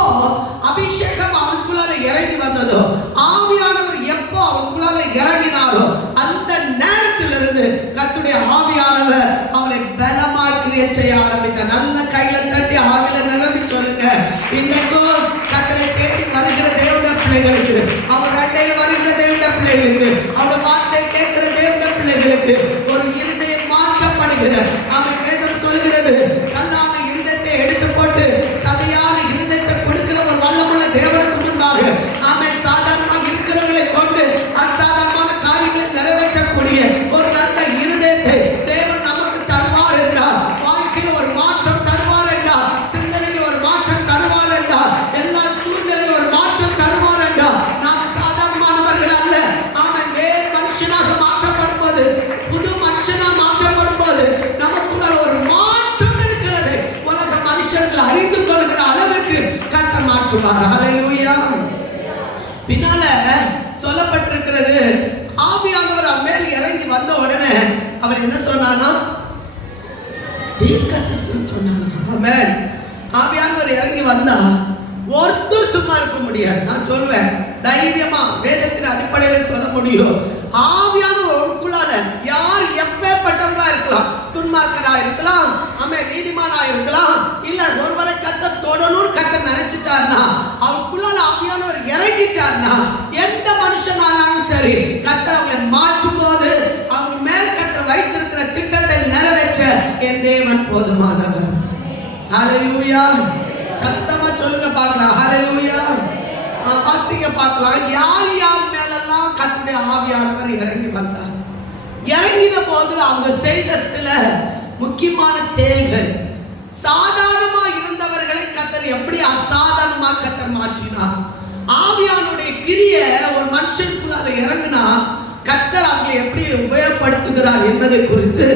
அபிஷேகம் அவனுக்குள்ளால இறங்கி வந்ததோ, ஆவியானவர் எப்போ அவனுக்குள்ளால இறங்கினாரோ, அந்த நேரத்திலிருந்து கர்த்தருடைய ஆவியானவர் அவனை பலமாய் கிரியை செய்ய ஆரம்பித்தார். நல்ல கையில தட்டி ஆவியில நிரம்பி சொல்லுங்க, இன்னைக்கும் கர்த்தரை தேடி வருகிற தேவனுடைய பிள்ளைகளுக்கு, அவர் அண்டையில் வருகிற தேவனுடைய பிள்ளைகளுக்கு, அவர் வார்த்தை கேட்கிற தேவனுடைய பிள்ளைகளுக்கு ஒரு இருதயம் மாற்றப்படுகிற, அவன் வேதம் சொல்கிறது, கல்லான இருதயத்தை எடுத்து போட்டு சதையான இருதயத்தை கொடுக்கிற ஒரு வல்லமுள்ள தேவனுக்கு முன்பாக அவன் சாதாரணமாக இருக்கிறவர்களை கொண்டு அசாதாரணமான காரியங்களை நிறைவேற்றக்கூடிய ஒரு நல்ல இருதயத்தை தேவன் நமக்கு தருவார் என்றார். வாழ்க்கையில் ஒரு மாற்றம் தருவார் என்றார். சிந்தனையில் ஒரு மாற்றம் தருவார் என்றார். எல்லா சூழ்நிலையில் ஒரு மாற்றம் தருவார் என்றார். நாம் சாதாரணமானவர்கள் அல்ல. அவன் வேறு மனுஷனாக மாற்றப்படும் போது, புது மனுஷனாக மாற்றப்படும் போது நமக்குள்ள ஒரு மாற்றம் இருக்கிறது. உலக மனுஷர்கள் அறிந்து கொள்கிற அளவுக்கு கர்த்தர் மாற்றுவார். ஹல்லேலூயா. பின்னால சொல்லப்பட்டிருக்கிறது, ஆவியானவர் மேல் இறங்கி வந்த உடனே அவர் என்ன சொன்னானா? தீர்க்கதரிசனம் சொன்னானா? ஆமென். ஆவியானவர் இறங்கி வந்தா ஒருத்தர் சும்மா இருக்க முடியாது. நான் சொல்வேன், தைரியமா வேதத்தின் அடிப்படையில சொல்ல முடியும். ஆவியானவர் உங்களுக்குள்ளால யார் எப்பேற்பட்டவங்களா இருக்கலாம், துன்மார்க்கரா இருக்கலாம், ஆமென், நீதிமானா இருக்கலாம், இல்ல ஒருவரை கர்த்தர் தொடணும்னு கர்த்தர் நினைச்சிட்டார்னா, அவருக்குள்ளால ஆவியானவர் இறங்கிட்டார்னா, எந்த மனுஷனானாலும் சரி கர்த்தர் அவங்களை மாற்றும் போது அவங்க மேல கர்த்தர் வைத்திருக்கிற திட்டத்தை நிறைவேற்ற என் தேவன் போதுமானவர். ஹல்லேலூயா. சத்தமா சொல்லுங்க பார்க்கலாம். ஹல்லேலூயா. வாசிங்க பார்க்கலாம். யார் யார் மேலெல்லாம் கர்த்தருடைய ஆவியானவர் இறங்கி வந்தார். இறங்கின போது அவங்க செய்த சில முக்கியமான செயல்கள், சாதாரணமா இருந்தவர்களை கர்த்தர் எப்படி அசாதாரணமா கர்த்தர் மாற்றினார். ஆவியானுடைய கிரியை ஒரு மனுஷனுக்குள்ளால இறங்கினா கர்த்தர் அவங்களை எப்படி உபயோகப்படுத்துகிறார் என்பதை குறித்து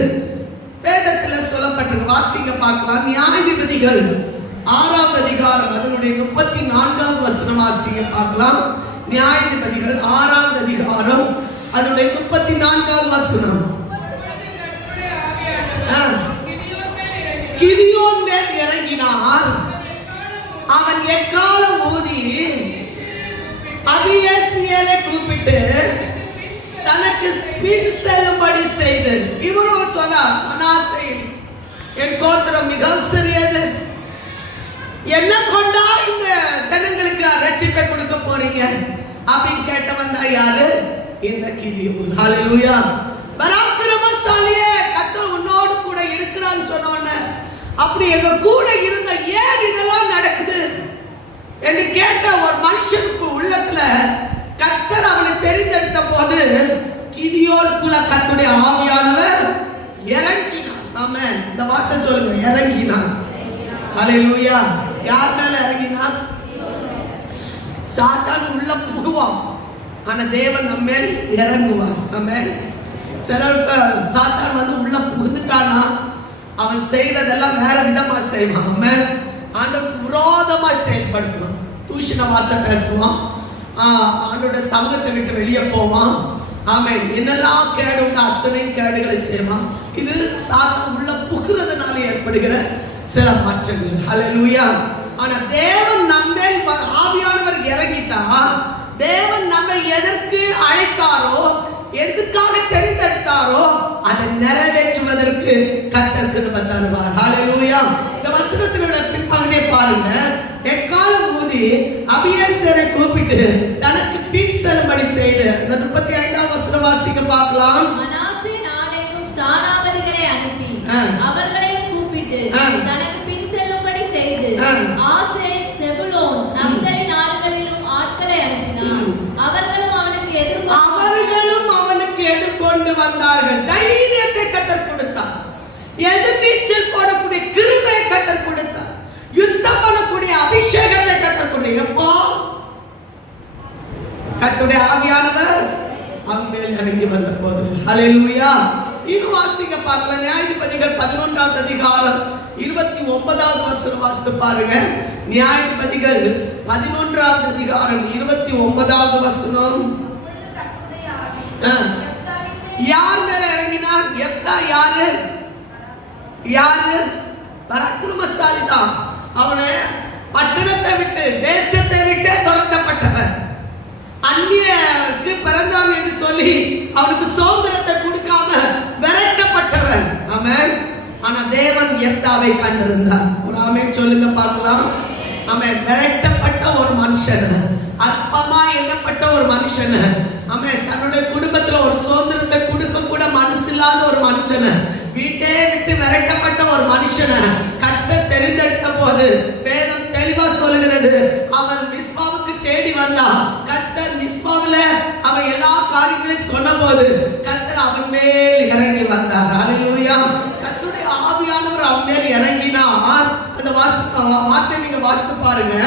வேதத்தில் சொல்லப்பட்டிருக்கு. வாசிங்க பார்க்கலாம். நியாயாதிபதிகள் 6ஆம் அதிகாரம் அதனுடைய 34வது வசனம் வாசிங்க பார்க்கலாம். நியாயாதிபதிகள் 6ஆம் அதிகாரம் அதனுடைய 34வது வசனம். கிதியோன் மேல் இறங்கினார். அவன் எக்காலம் ஊதி அபியேசியரை கூப்பிட்டு தனக்கு பின் செல்லும்படி செய்து, இவரும் சொன்னார், மனாசே என் கோத்திரம் மிக சிறியது, என்ன கொண்டா இந்த ஜனங்களுக்கு ரட்சிப்பை கொடுக்க போறீங்க அப்படின்னு கேட்டவன் தான் யாரு? இந்த கிதியோன். ஹல்லேலூயா. பராக்கிரமசாலியே, கர்த்தர் உன்னோடு கூட இருக்கிறான்னு சொன்னவன, அப்படி எங்க கூட இருந்த ஏன் இதெல்லாம் நடக்குது என்று கேட்ட ஒரு மனுஷனுக்கு உள்ளத்துல கர்த்தர் அவனை தெரிந்தெடுத்த போது கிதியோனுக்குள்ள கர்த்தருடைய ஆவியானவர் இறங்கினார். ஆமென். இந்த வார்த்தை சொல்லுங்க, இறங்கினார். ஹல்லேலூயா. யார் மேல இறங்கினார்? சாத்தான் உள்ள புகுவான், ஆனா தேவன் நம்ம மேல் இறங்குவார். ஆமென். சிலருக்கு சாத்தான் வந்து உள்ள புகுந்துட்டானா அவன் செய்யறதெல்லாம் வேற விதமா செய்வான். ஆமென். ஆண்டவருக்கு விரோதமா செயல்படுத்துவான், தூஷண வார்த்தை பேசுவான், ஆண்டோட சமூகத்தை விட்டு வெளியே போவான். ஆமென். என்னெல்லாம் கேடு உண்டு அத்தனை கேடுகளை செய்வான். இது சாத்தான் உள்ள புகுறதுனால ஏற்படுகிற சில மாற்றங்கள். ஹல்லேலூயா. ஆனா தேவன் நம்மை ஆவியானவர் இறங்கிட்டா, தேவன் நம்மை எதற்கு அழைத்தாரோ, எதுக்காக தெரிந்தெடுத்தாரோ அதை நிறைவேற்றுவதற்கு கர்த்தர் கிருபை தருவார். ஹல்லேலூயா. இந்த வசனத்தினுடைய பின்பகுதியை பாருங்க. எக்காலம் ஊதி அபியேசரை கூப்பிட்டு தனக்கு பின் செல்லும்படி செய்து, இந்த 35வது வசனம் வாசிக்க பார்க்கலாம். மனாசே நாடெங்கும் ஸ்தானாபதிகளை அனுப்பி அவர்களையும் கூப்பிட்டு தனக்கு பின் செல்லும்படி செய்து, ஆசேர், செபுலோன், நப்தலி நாடுகளிலும் ஆட்களை அனுப்பினார். அவர்களும் அவனுக்கு எதிர்கொண்டு வந்தார்கள். தைரியத்தை கர்த்தர் கொடுத்தார். எதிர்நீச்சல் போடக்கூடிய கிருபை கர்த்தர் கொடுத்தார். யுத்தம் பண்ணக்கூடிய அபிஷேகத்தை கர்த்தர் கொடுத்தார். எப்போ கர்த்தருடைய ஆவியானவர் அவன் மேல் இறங்கி வந்த போது. ஹல்லேலூயா. இன்னும் வாசிங்க பார்க்கலாம். நியாயாதிபதிகள் 11ஆம் அதிகாரம் 29வது வசனம் வாசித்து பாருங்க. நியாயாதிபதிகள் 11ஆம் அதிகாரம் 29வது வசனம். யார் மேல இறங்கினார்? யெப்தா யாரு? பராக்கிரமசாலி தான். அவனை பட்டணத்தை விட்டு தேசத்தை விட்டு துரத்தப்பட்டவன், அந்நியருக்கு பிறந்தான் என்று சொல்லி அவனுக்கு சுதந்திரத்தை கொடுக்காம விரட்டப்பட்டவன். ஆமென். ஆனா தேவன் யெப்தாவை கண்டிருந்தார். ஒரு ஆமென் சொல்லுங்க பார்க்கலாம். ஆமென். விரட்டப்பட்ட ஒரு மனுஷன், அற்பமா எண்ணப்பட்ட ஒரு மனுஷன், ஆமென், தன்னுடைய குடும்பத்துல ஒரு சுதந்திரத்தை கொடுக்க கூட மனசு இல்லாத ஒரு மனுஷன், வீட்டை விட்டு விரட்டப்பட்ட ஒரு மனுஷனை கர்த்தர் தெரிந்தெடுத்த போது வேதம் தெளிவா சொல்கிறது, அவன் மிஸ்பாவுக்கு தேடி வந்தான். கர்த்தர் மிஸ்பாவில அவன் எல்லா காரியங்களையும் சொன்ன போது கர்த்தர் அவன் மேல் இறங்கி வந்தார். ஹல்லேலூயா. கர்த்தருடைய ஆவியானவர் அவன் மேல் இறங்கினார். அந்த வார்த்தை நீங்க வாசித்து பாருங்க.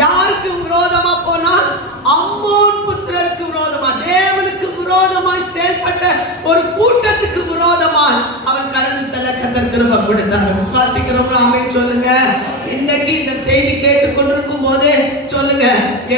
யாருக்கு விரோதமா போனா? அம்மோன் புத்திரருக்கு விரோதமா, தேவனுக்கு விரோதமாய் செயல்பட்ட ஒரு கூட்டத்துக்கு விரோதமாய் அவன் கடந்து செல்ல கர்த்தர் கிருபை கொடுத்தார். விசுவாசிக்கிறவங்க ஆமென் சொல்லுங்க. இன்னைக்கு இந்த செய்தி கேட்டுக்கொண்டிருக்கும் போதே சொல்லுங்க,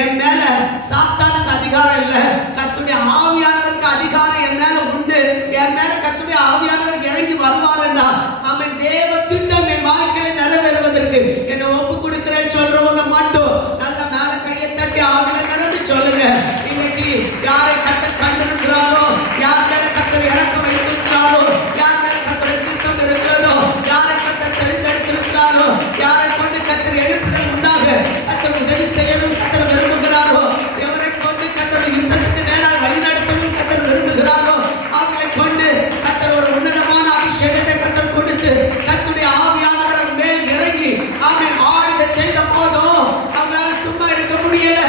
என் மேல சாத்தானுக்கு அதிகாரம் இல்ல, கர்த்தருடைய ஆவியானவருக்கு அதிகாரம் என் மேல உண்டு. என் மேல கர்த்தருடைய ஆவியானவர் இறங்கி வருவாருன்னா அவன் தேவ திட்டம் என் வாழ்க்கையில நிறைவேறுவதற்கு என்னை ஒப்பு கொடுக்கிறேன்னு சொல்றவங்க மட்டும் நல்ல மேல கையை தட்டி ஆவில நிரம்பி சொல்லுங்க. இன்னைக்கு யாரை கர்த்தர் கண்டிருக்கிறாரோ, யார் மேல கர்த்தர் இறக்கம் வைத்திருக்கிறாரோ, யார் மேல கர்த்தர் சித்தம் இருக்கிறதோ, யாரை கர்த்தர் தெரிந்தெடுத்திருக்கிறாரோ, யாரை கொண்டு கர்த்தர் எழுப்புதல் உண்டாக கர்த்தர் உதவி செய்யணும் கர்த்தர் விரும்புகிறாரோ, எவரை கொண்டு கர்த்தர் யுத்தத்துக்கு நேராக வழிநடத்தணும் கர்த்தர் விரும்புகிறாரோ, அவர்களை கொண்டு கர்த்தர் ஒரு உன்னதமான அபிஷேகத்தை கர்த்தர் கொடுத்து கர்த்தருடைய ஆவியானவர் மேல் இறங்கி ஆமென் ஆளுகை செய்த போதும் அவங்களால சும்மா இருக்க முடியல.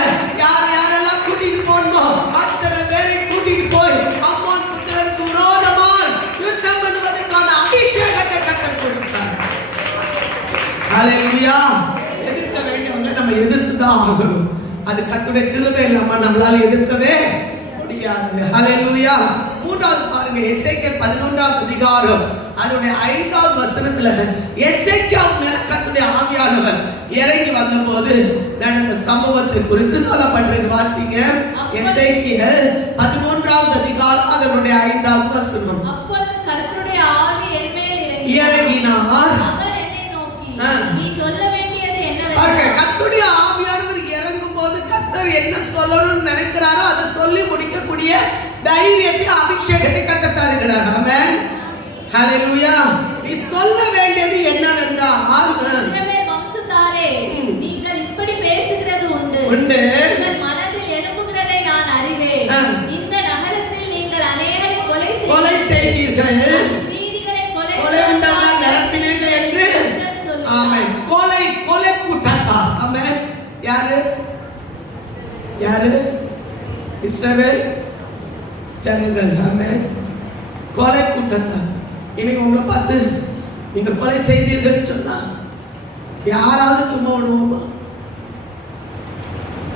யாரெல்லாம் கூட்டிட்டு போகணுமோ அத்தனை பேரை கூட்டிட்டு போய் அம்மோன் புத்திரருக்கு விரோதமாய் யுத்தம் பண்ணுவதற்கான அபிஷேகத்தை கர்த்தர் கொடுத்தார். ஹல்லேலூயா. எதிர்க்க வேண்டியவங்க நம்ம எதிர்த்து தான் ஆகணும். அது கர்த்தருடைய கிருபை இல்லாம நம்மளால எதிர்க்கவே முடியாது. ஹல்லேலூயா. மூன்றாவது பாருங்க, எசேக்கியேல் 11ஆம் அதிகாரம் அதனுடைய 5வது வசனத்துல எசேக்கியாவின் மேல கர்த்தருடைய ஆவியானவர் இறங்கி வந்தபோது நடந்த சம்பவத்தை குறித்து சொல்லப்பட்டிருக்கு. வாசிங்க. எசேக்கியேல் 11ஆம் அதிகாரம் அதனுடைய 5வது வசனம். அப்பொழுது கர்த்தருடைய ஆவி என் மேல் இறங்கினார். அவர் என்னை நோக்கி, நீ சொல்ல வேண்டியது என்னவென்றால், பாருங்க, கர்த்தருடைய ஆவியானவர் இறங்கும் போது கர்த்தர் என்ன சொல்லணும்னு நினைக்கிறாரோ அதை சொல்லி முடிக்கக்கூடிய தைரியத்தை அபிஷேகத்தை கர்த்தர் தருகிறார். ஆமென். ஹல்லேலூயா. நீ சொல்ல வேண்டியது என்னவென்றால், இஸ்ரவேல் வம்சத்தாரே, நீங்கள் இப்படி பேசுகிறது உண்டு. உங்கள் மனதில் எழும்புகிறதை நான் அறிவேன். இந்த நகரத்தில் நீங்கள் அநேகரை கொலை செய்தீர்கள், நீதிகளை கொலை உண்டவர்களால் நிரப்பினீர்கள் என்று. ஆமென். கொலை கூட்டத்தார். ஆமென். யாரு? இஸ்ரவேல் ஜனங்கள். ஆமென். கொலை கூட்டத்தார். இன்னைக்கு உங்களை பார்த்து நீங்க கொலை செய்தீர்கள் சொன்னா யாராவது சும்மா விடுவோமா?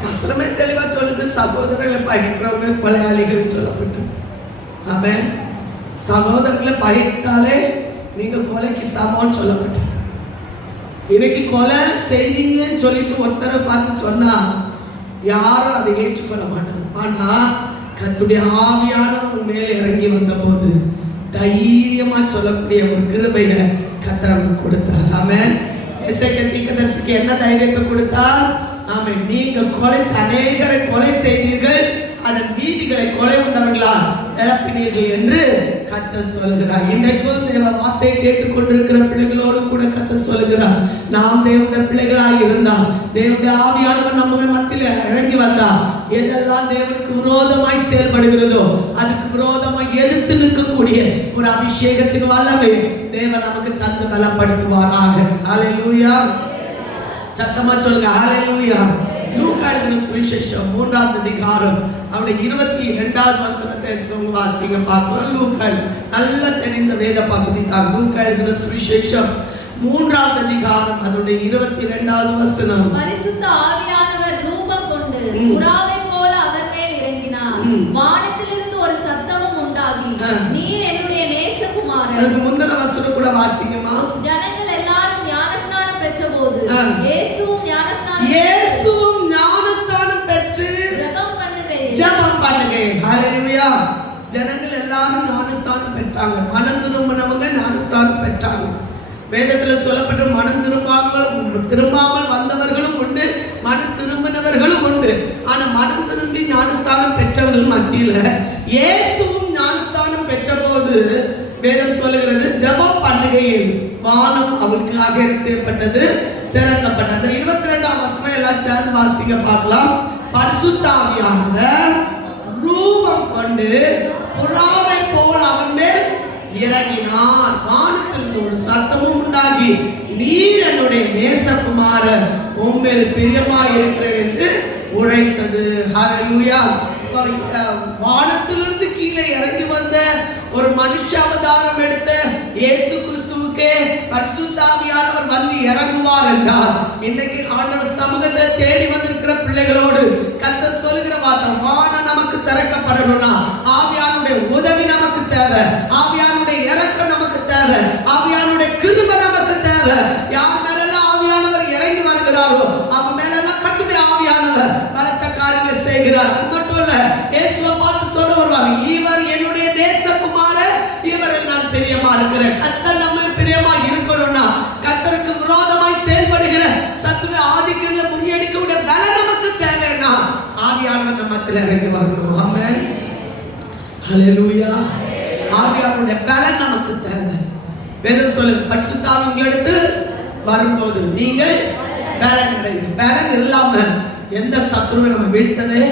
வசனமே தெளிவா சொல்லுது, சகோதரர்களை பகைக்கிறவங்க கொலையாளிகள் சொல்லப்பட்டு. ஆமென். சகோதரர்களை பகைத்தாலே நீங்க கொலைக்கு சமம்னு சொல்லப்பட்டு. இன்னைக்கு கொலை செய்தீங்கன்னு சொல்லிட்டு ஒருத்தரை பார்த்து சொன்னா யாரும் அதை ஏற்றுக்கொள்ள மாட்டாங்க. ஆனா கர்த்தருடைய ஆவியானவர் மேலே இறங்கி வந்த போது தைரியமா சொல்லக்கூடிய ஒரு கிருபையை கர்த்தர் நமக்கு கொடுத்தார். ஆமென். எசேக்கியேல் தீர்க்கதரிசிக்கு என்ன தைரியத்தை கொடுத்தார்? ஆமென். நீங்க அநேகரை கொலை செய்தீர்கள், அதன் வீதிகளை கொலை உண்டவர்களால் நிரப்பினீர்கள் என்று கர்த்தர் சொல்கிறார். இன்றைக்கும் தேவ வார்த்தை கேட்டுக்கொண்டிருக்கிற பிள்ளைகளோடு கூட கர்த்தர் சொல்கிறார், நாம் தேவனுடைய பிள்ளைகளாக இருந்தால், தேவனுடைய ஆவியானவர் நம்ம மத்தியில இறங்கி வந்தால், எதெல்லாம் தேவனுக்கு விரோதமாய் செயல்படுகிறதோ அதுக்கு விரோதமாய் எதிர்த்து நிற்கக்கூடிய ஒரு அபிஷேகத்தின் வல்லமை தேவன் நமக்கு தந்து பலப்படுத்துவாராக. ஹல்லேலூயா. சத்தமா சொல்லுங்க. ஹல்லேலூயா. லூக்கா எழுதின சுவிசேஷம் 3ஆம் அதிகாரம் அவருடைய 22வது வசனத்தை எடுத்து வாசிங்க பார்க்கலாம். லூக்கா நல்ல தெரிந்த வேத பகுதி தான். லூக்கா எழுதின சுவிசேஷம் 3ஆம் அதிகாரம் அதனுடைய 22வது வசனம். பரிசுத்த ஆவியானவர் ரூபம் கொண்டு புறாவை போல அவர் மேல் இறங்கினார். வானத்திலிருந்து ஒரு சத்தமும் உண்டாகி, நீர் என்னுடைய நேசகுமாரன். அதுக்கு முந்தின வசனம் கூட வாசிங்கமா. ஜனங்கள் எல்லாரும் ஞானஸ்நானம் பெற்றபோது இயேசுவும் ஞானஸ்நானம் பெற்று ஜெபம் பண்ணுகையில். ஹல்லேலூயா. ஜனங்கள் எல்லாரும் ஞானஸ்நானம் பெற்றாங்க. மனம் திரும்பினவங்க ஞானஸ்நானம் பெற்றாங்க. வேதத்துல சொல்லப்பட்ட மனம் திரும்பாமல் வந்தவர்களும் உண்டு, மனம் திரும்பினவர்களும் உண்டு. ஆனா மனம் திரும்பி ஞானஸ்தானம் பெற்றவர்கள் மத்தியில இயேசுவும் ஞானஸ்தானம் பெற்ற போது வேதம் சொல்லுகிறது, ஜெபம் பண்ணுகையில் வானம் அவளுக்காக என்ன செய்யப்பட்டது? திறக்கப்பட்டது. 22ஆம் வசனம் எல்லாம் சேர்ந்து வாசிங்க பார்க்கலாம். பரிசுத்த ஆவியானவர் ரூபம் கொண்டு புறாவை போல் அவன் மேல் இறங்கினார். வானத்திலிருந்து ஒரு சத்தமும் உண்டாகி, நீர் என்னுடைய நேசகுமாரன், உம்மேல் பிரியமாய் இருக்கிறேன் என்று உரைத்தது. ஹல்லேலூயா. வானத்திலிருந்து கீழே இறங்கி வந்த ஒரு மனுஷ அவதாரம் எடுத்த இயேசு கிறிஸ்துவுக்கே பரிசுத்த ஆவியானவர் வந்து இறங்குவார் என்றார். இன்னைக்கு ஆண்டவர் சமூகத்தை தேடி வந்திருக்கிற பிள்ளைகளோடு கர்த்தர் சொல்லுகிற வார்த்தை, வானம் நமக்கு திறக்கப்படணும்னா ஆவியானுடைய உதவி நமக்கு தேவை, ஆவியானுடைய இரக்கம் நமக்கு தேவை, ஆவியானுடைய கிருபை நமக்கு தேவை. யார் மேலெல்லாம் ஆவியானவர் இறங்கி வருகிறாரோ அவங்க மேலெல்லாம் கர்த்தருடைய ஆவியானவர் பலத்த காரியங்களை செய்கிறார். அது மட்டும் இல்ல, இயேசுவை பார்த்து சொல்ல வருவாங்க, இவர் என்னுடைய நேசகுமாரன், இவரில் நான் பிரியமா இருக்கிறேன். கர்த்தர் நம்ம பிரியமா இருக்கணும்னா கர்த்தருக்கு விரோதமாய் செயல்படுகிற சத்துருடைய ஆதிக்கங்களை முறியடிக்கக்கூடிய பலம் நமக்கு தேவைன்னா ஆவியானவர் நம்ம மத்தியில இறங்கி வரணும். ஆமென். ஹல்லேலூயா. ஆவியானவருடைய பலம் நமக்கு தேவை. வேதம் சொல்லுங்க, பரிசுத்த ஆவியை எடுத்து வரும்போது நீங்கள் பலம் கிடைக்கும். பலம் இல்லாம எந்த சத்துருவை நம்ம வீழ்த்தவே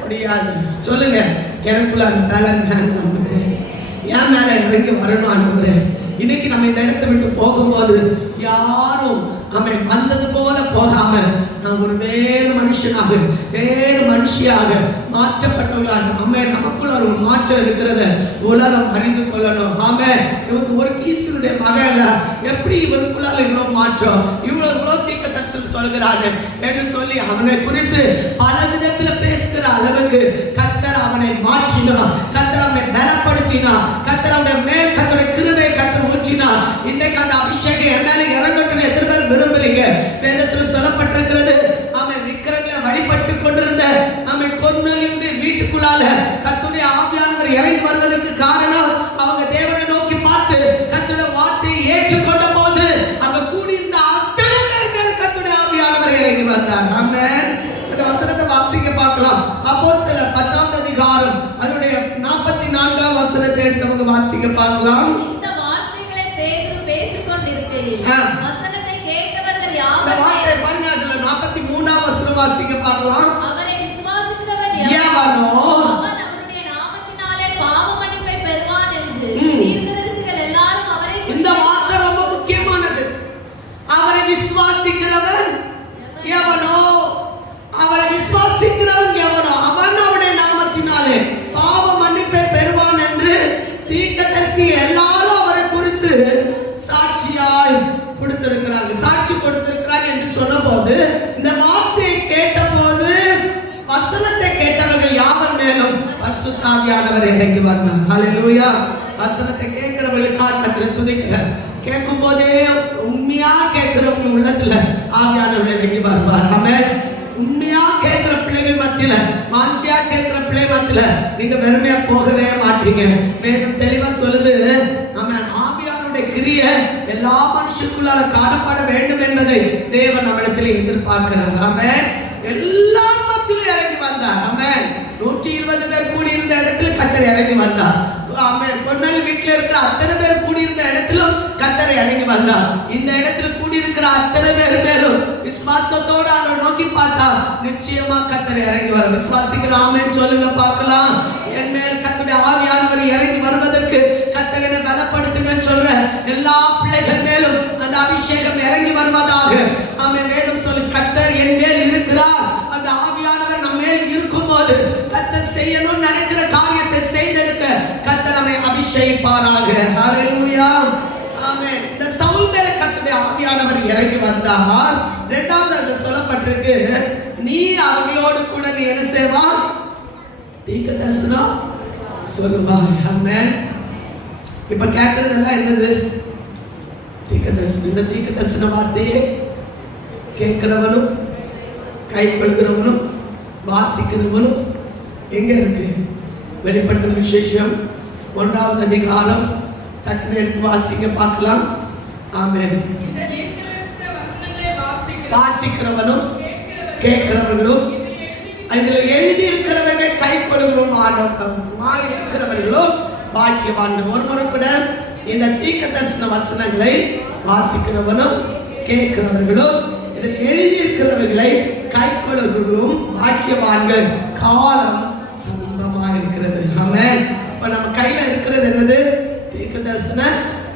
முடியாது. சொல்லுங்க, எனக்குள்ள அந்த பலம் வேணும், என் மேல இறங்கி வரணும் ஆண்டவரே. இன்னைக்கு நம்ம இந்த இடத்தை விட்டு போகும்போது யாரும் அவன் வந்தது போல போகாம நாம் ஒரு வேறு மனுஷனாக வேறு மனுஷியாக மாற்றப்பட்டவர்களாக அம்மே நமக்குள்ள ஒரு மாற்றம் இருக்கிறத உலகம் அறிந்து கொள்ளணும். ஆமே, இவங்க ஒரு கீசுடைய மகன் எப்படி இவருக்குள்ளால இவ்வளவு மாற்றம், இவ்வளவு தீர்க்க தரிசனம் சொல்கிறாங்க என்று சொல்லி அவனை குறித்து பல விதத்துல பேசுகிற அளவுக்கு கர்த்தர் அவனை மாற்றினார், கர்த்தர் அவனை பலப்படுத்தினார், கர்த்தர் அவனை மேல் கர்த்தருடைய கிருபை கர்த்தர் ஊற்றினார். இன்னைக்கு அந்த அபிஷேகம் என்னால இறங்கட்டும் எத்தனை பேர் விரும்புறீங்க? வேதத்துல சொல்லப்பட்டிருக்கிறது, அவன் விக்கிரங்களை வழிபட்டு கொண்டிருந்த அவன் கொர்நேலியுடைய வீட்டுக்குள்ளால கர்த்தருடைய ஆவியானவர் இறங்கி வருவதற்கு காரணம் அவங்க தேவனை நோக்கி பார்த்து கர்த்தருடைய வார்த்தையை ஏற்றுக்கொண்ட போது அங்க கூடியிருந்த அத்தனை பேர் மேல் கர்த்தருடைய ஆவியானவர் இறங்கி வந்தார். ஆமென். அந்த வசனத்தை வாசிக்க பார்க்கலாம். அப்போஸ்தலர் 10ஆம் அதிகாரம் அதனுடைய 44ஆம் வசனத்தை எடுத்தவங்க வாசிக்க பார்க்கலாம். இந்த வார்த்தைகளை பேதுரு பேசிக்கொண்டிருக்கையில் வசனத்தை கேட்டவர்கள் யாவரும் பாருங்க, அதுல 43ஆம் வசனம் வாசிக்க பார்க்கலாம். அவரை விசுவாசித்தவன் எவனோ அவன் அவருடைய நாமத்தினாலே பாவ மன்னிப்பை பெறுவான் என்று தீர்க்கதரிசிகள் எல்லாரும் அவரை. இந்த வார்த்தை ரொம்ப முக்கியமானது. அவரை விசுவாசிக்கிறவன் எவனோ, அவரை விசுவாசிக்கிறவன் எவனோ அவன் அவருடைய நாமத்தினாலே பாவ மன்னிப்பை பெறுவான் என்று தீர்க்கதரிசி எல்லாரும் அவரை குறித்து சாட்சியாய் கொடுத்திருக்கிறாங்க, சாட்சி கொடுத்திருக்கிறாங்க என்று சொன்னபோது இந்த வார்த்தையை கேட்டபோது வசனத்தை கேட்டவர்கள் யாவர் மேலும் பரிசுத்த ஆவியானவர் இறங்கி வந்தார். ஹல்லேலூயா. வசனத்தை கேட்கிறவர்களுக்காக கர்த்தரை துதிக்கிறார். கேட்கும் போதே உண்மையா கேட்கிறவங்க உள்ளத்துல ஆவியானவர் இறங்கி வருவார். ஆமென். உண்மையா கேட்கிற பிள்ளைகள் மத்தியில, மாஞ்சியா கேட்கிற பிள்ளை மத்தியில நீங்க வெறுமையா போகவே மாட்டீங்க. வேதம் தெளிவா சொல்லுது, ஆமென், ஆவியானுடைய கிரியை எல்லா மனுஷருக்குள்ளால காணப்பட வேண்டும் என்பதை தேவன் நம்மிடத்தில் எதிர்பார்க்கிறார். ஆமென். எல்லா மத்தியிலும் இறங்கி வந்தார். ஆமென். 120 பேர் கூடி இருந்த இடத்துல கர்த்தர் இறங்கி வந்தார். ஆமென். கொர்நேலிய வீட்டில் இருக்கிற அத்தனை பேர் கூடி இருந்த இடத்திலும் கர்த்தர் இறங்கி வந்தார். இந்த இடத்துல கூடி இருக்கிற அத்தனை பேர் மேலும் விசுவாசத்தோட அவரை நோக்கி பார்த்தா நிச்சயமா கர்த்தர் இறங்கி வர. விசுவாசிக்கிற ஆமென் சொல்லுங்க பார்க்கலாம். என் மேல் கர்த்தருடைய ஆவியானவர் இறங்கி வருவதற்கு கர்த்தர் என்னை பலப்படுத்துங்கன்னு சொல்ற எல்லா பிள்ளைகள் மேலும் அந்த அபிஷேகம் இறங்கி வருவதாக. ஆமென். வேதம் சொல்லு, கர்த்தர் என் மேல் இருக்கிறார், அந்த இறங்கி வந்தார். இரண்டாவது அங்க சொல்லப்பட்டிருக்கு, நீ அவர்களோடு கூட நீ என்ன செய்வான்? தீர்க்க தரிசனம் சொல்லுவாய். ஆமென். இப்ப கேட்கறதெல்லாம் என்னது? தீர்க்க தரிசனம். இந்த தீர்க்க தரிசன வார்த்தையை கேட்கிறவனும் கை கொள்கிறவனும் வாசிக்கிறவனும் எங்க இருக்கு? வெளிப்படுத்தின விசேஷம் 1வது அதிகாரம். டக்குனு எடுத்து வாசிங்க பார்க்கலாம். ஆமென். வாசிக்கிறவனும் கேட்கிறவர்களும் இதுல எழுதி இருக்கிறவர்கள் கை கொள்கிறவர்களும் இருக்கிறவர்களும் பாக்கியவான்கள். ஒரு முறை கூட இந்த தீர்க்க தரிசன வசனங்களை வாசிக்கிறவனும் கேட்கிறவர்களும் இதில் எழுதி இருக்கிறவர்களை கை கொள்கிறவர்களும் பாக்கியவான்கள். காலம் சமீபமாக இருக்கிறது. ஆமென். இப்ப நம்ம கையில இருக்கிறது என்னது? தீர்க்க தரிசன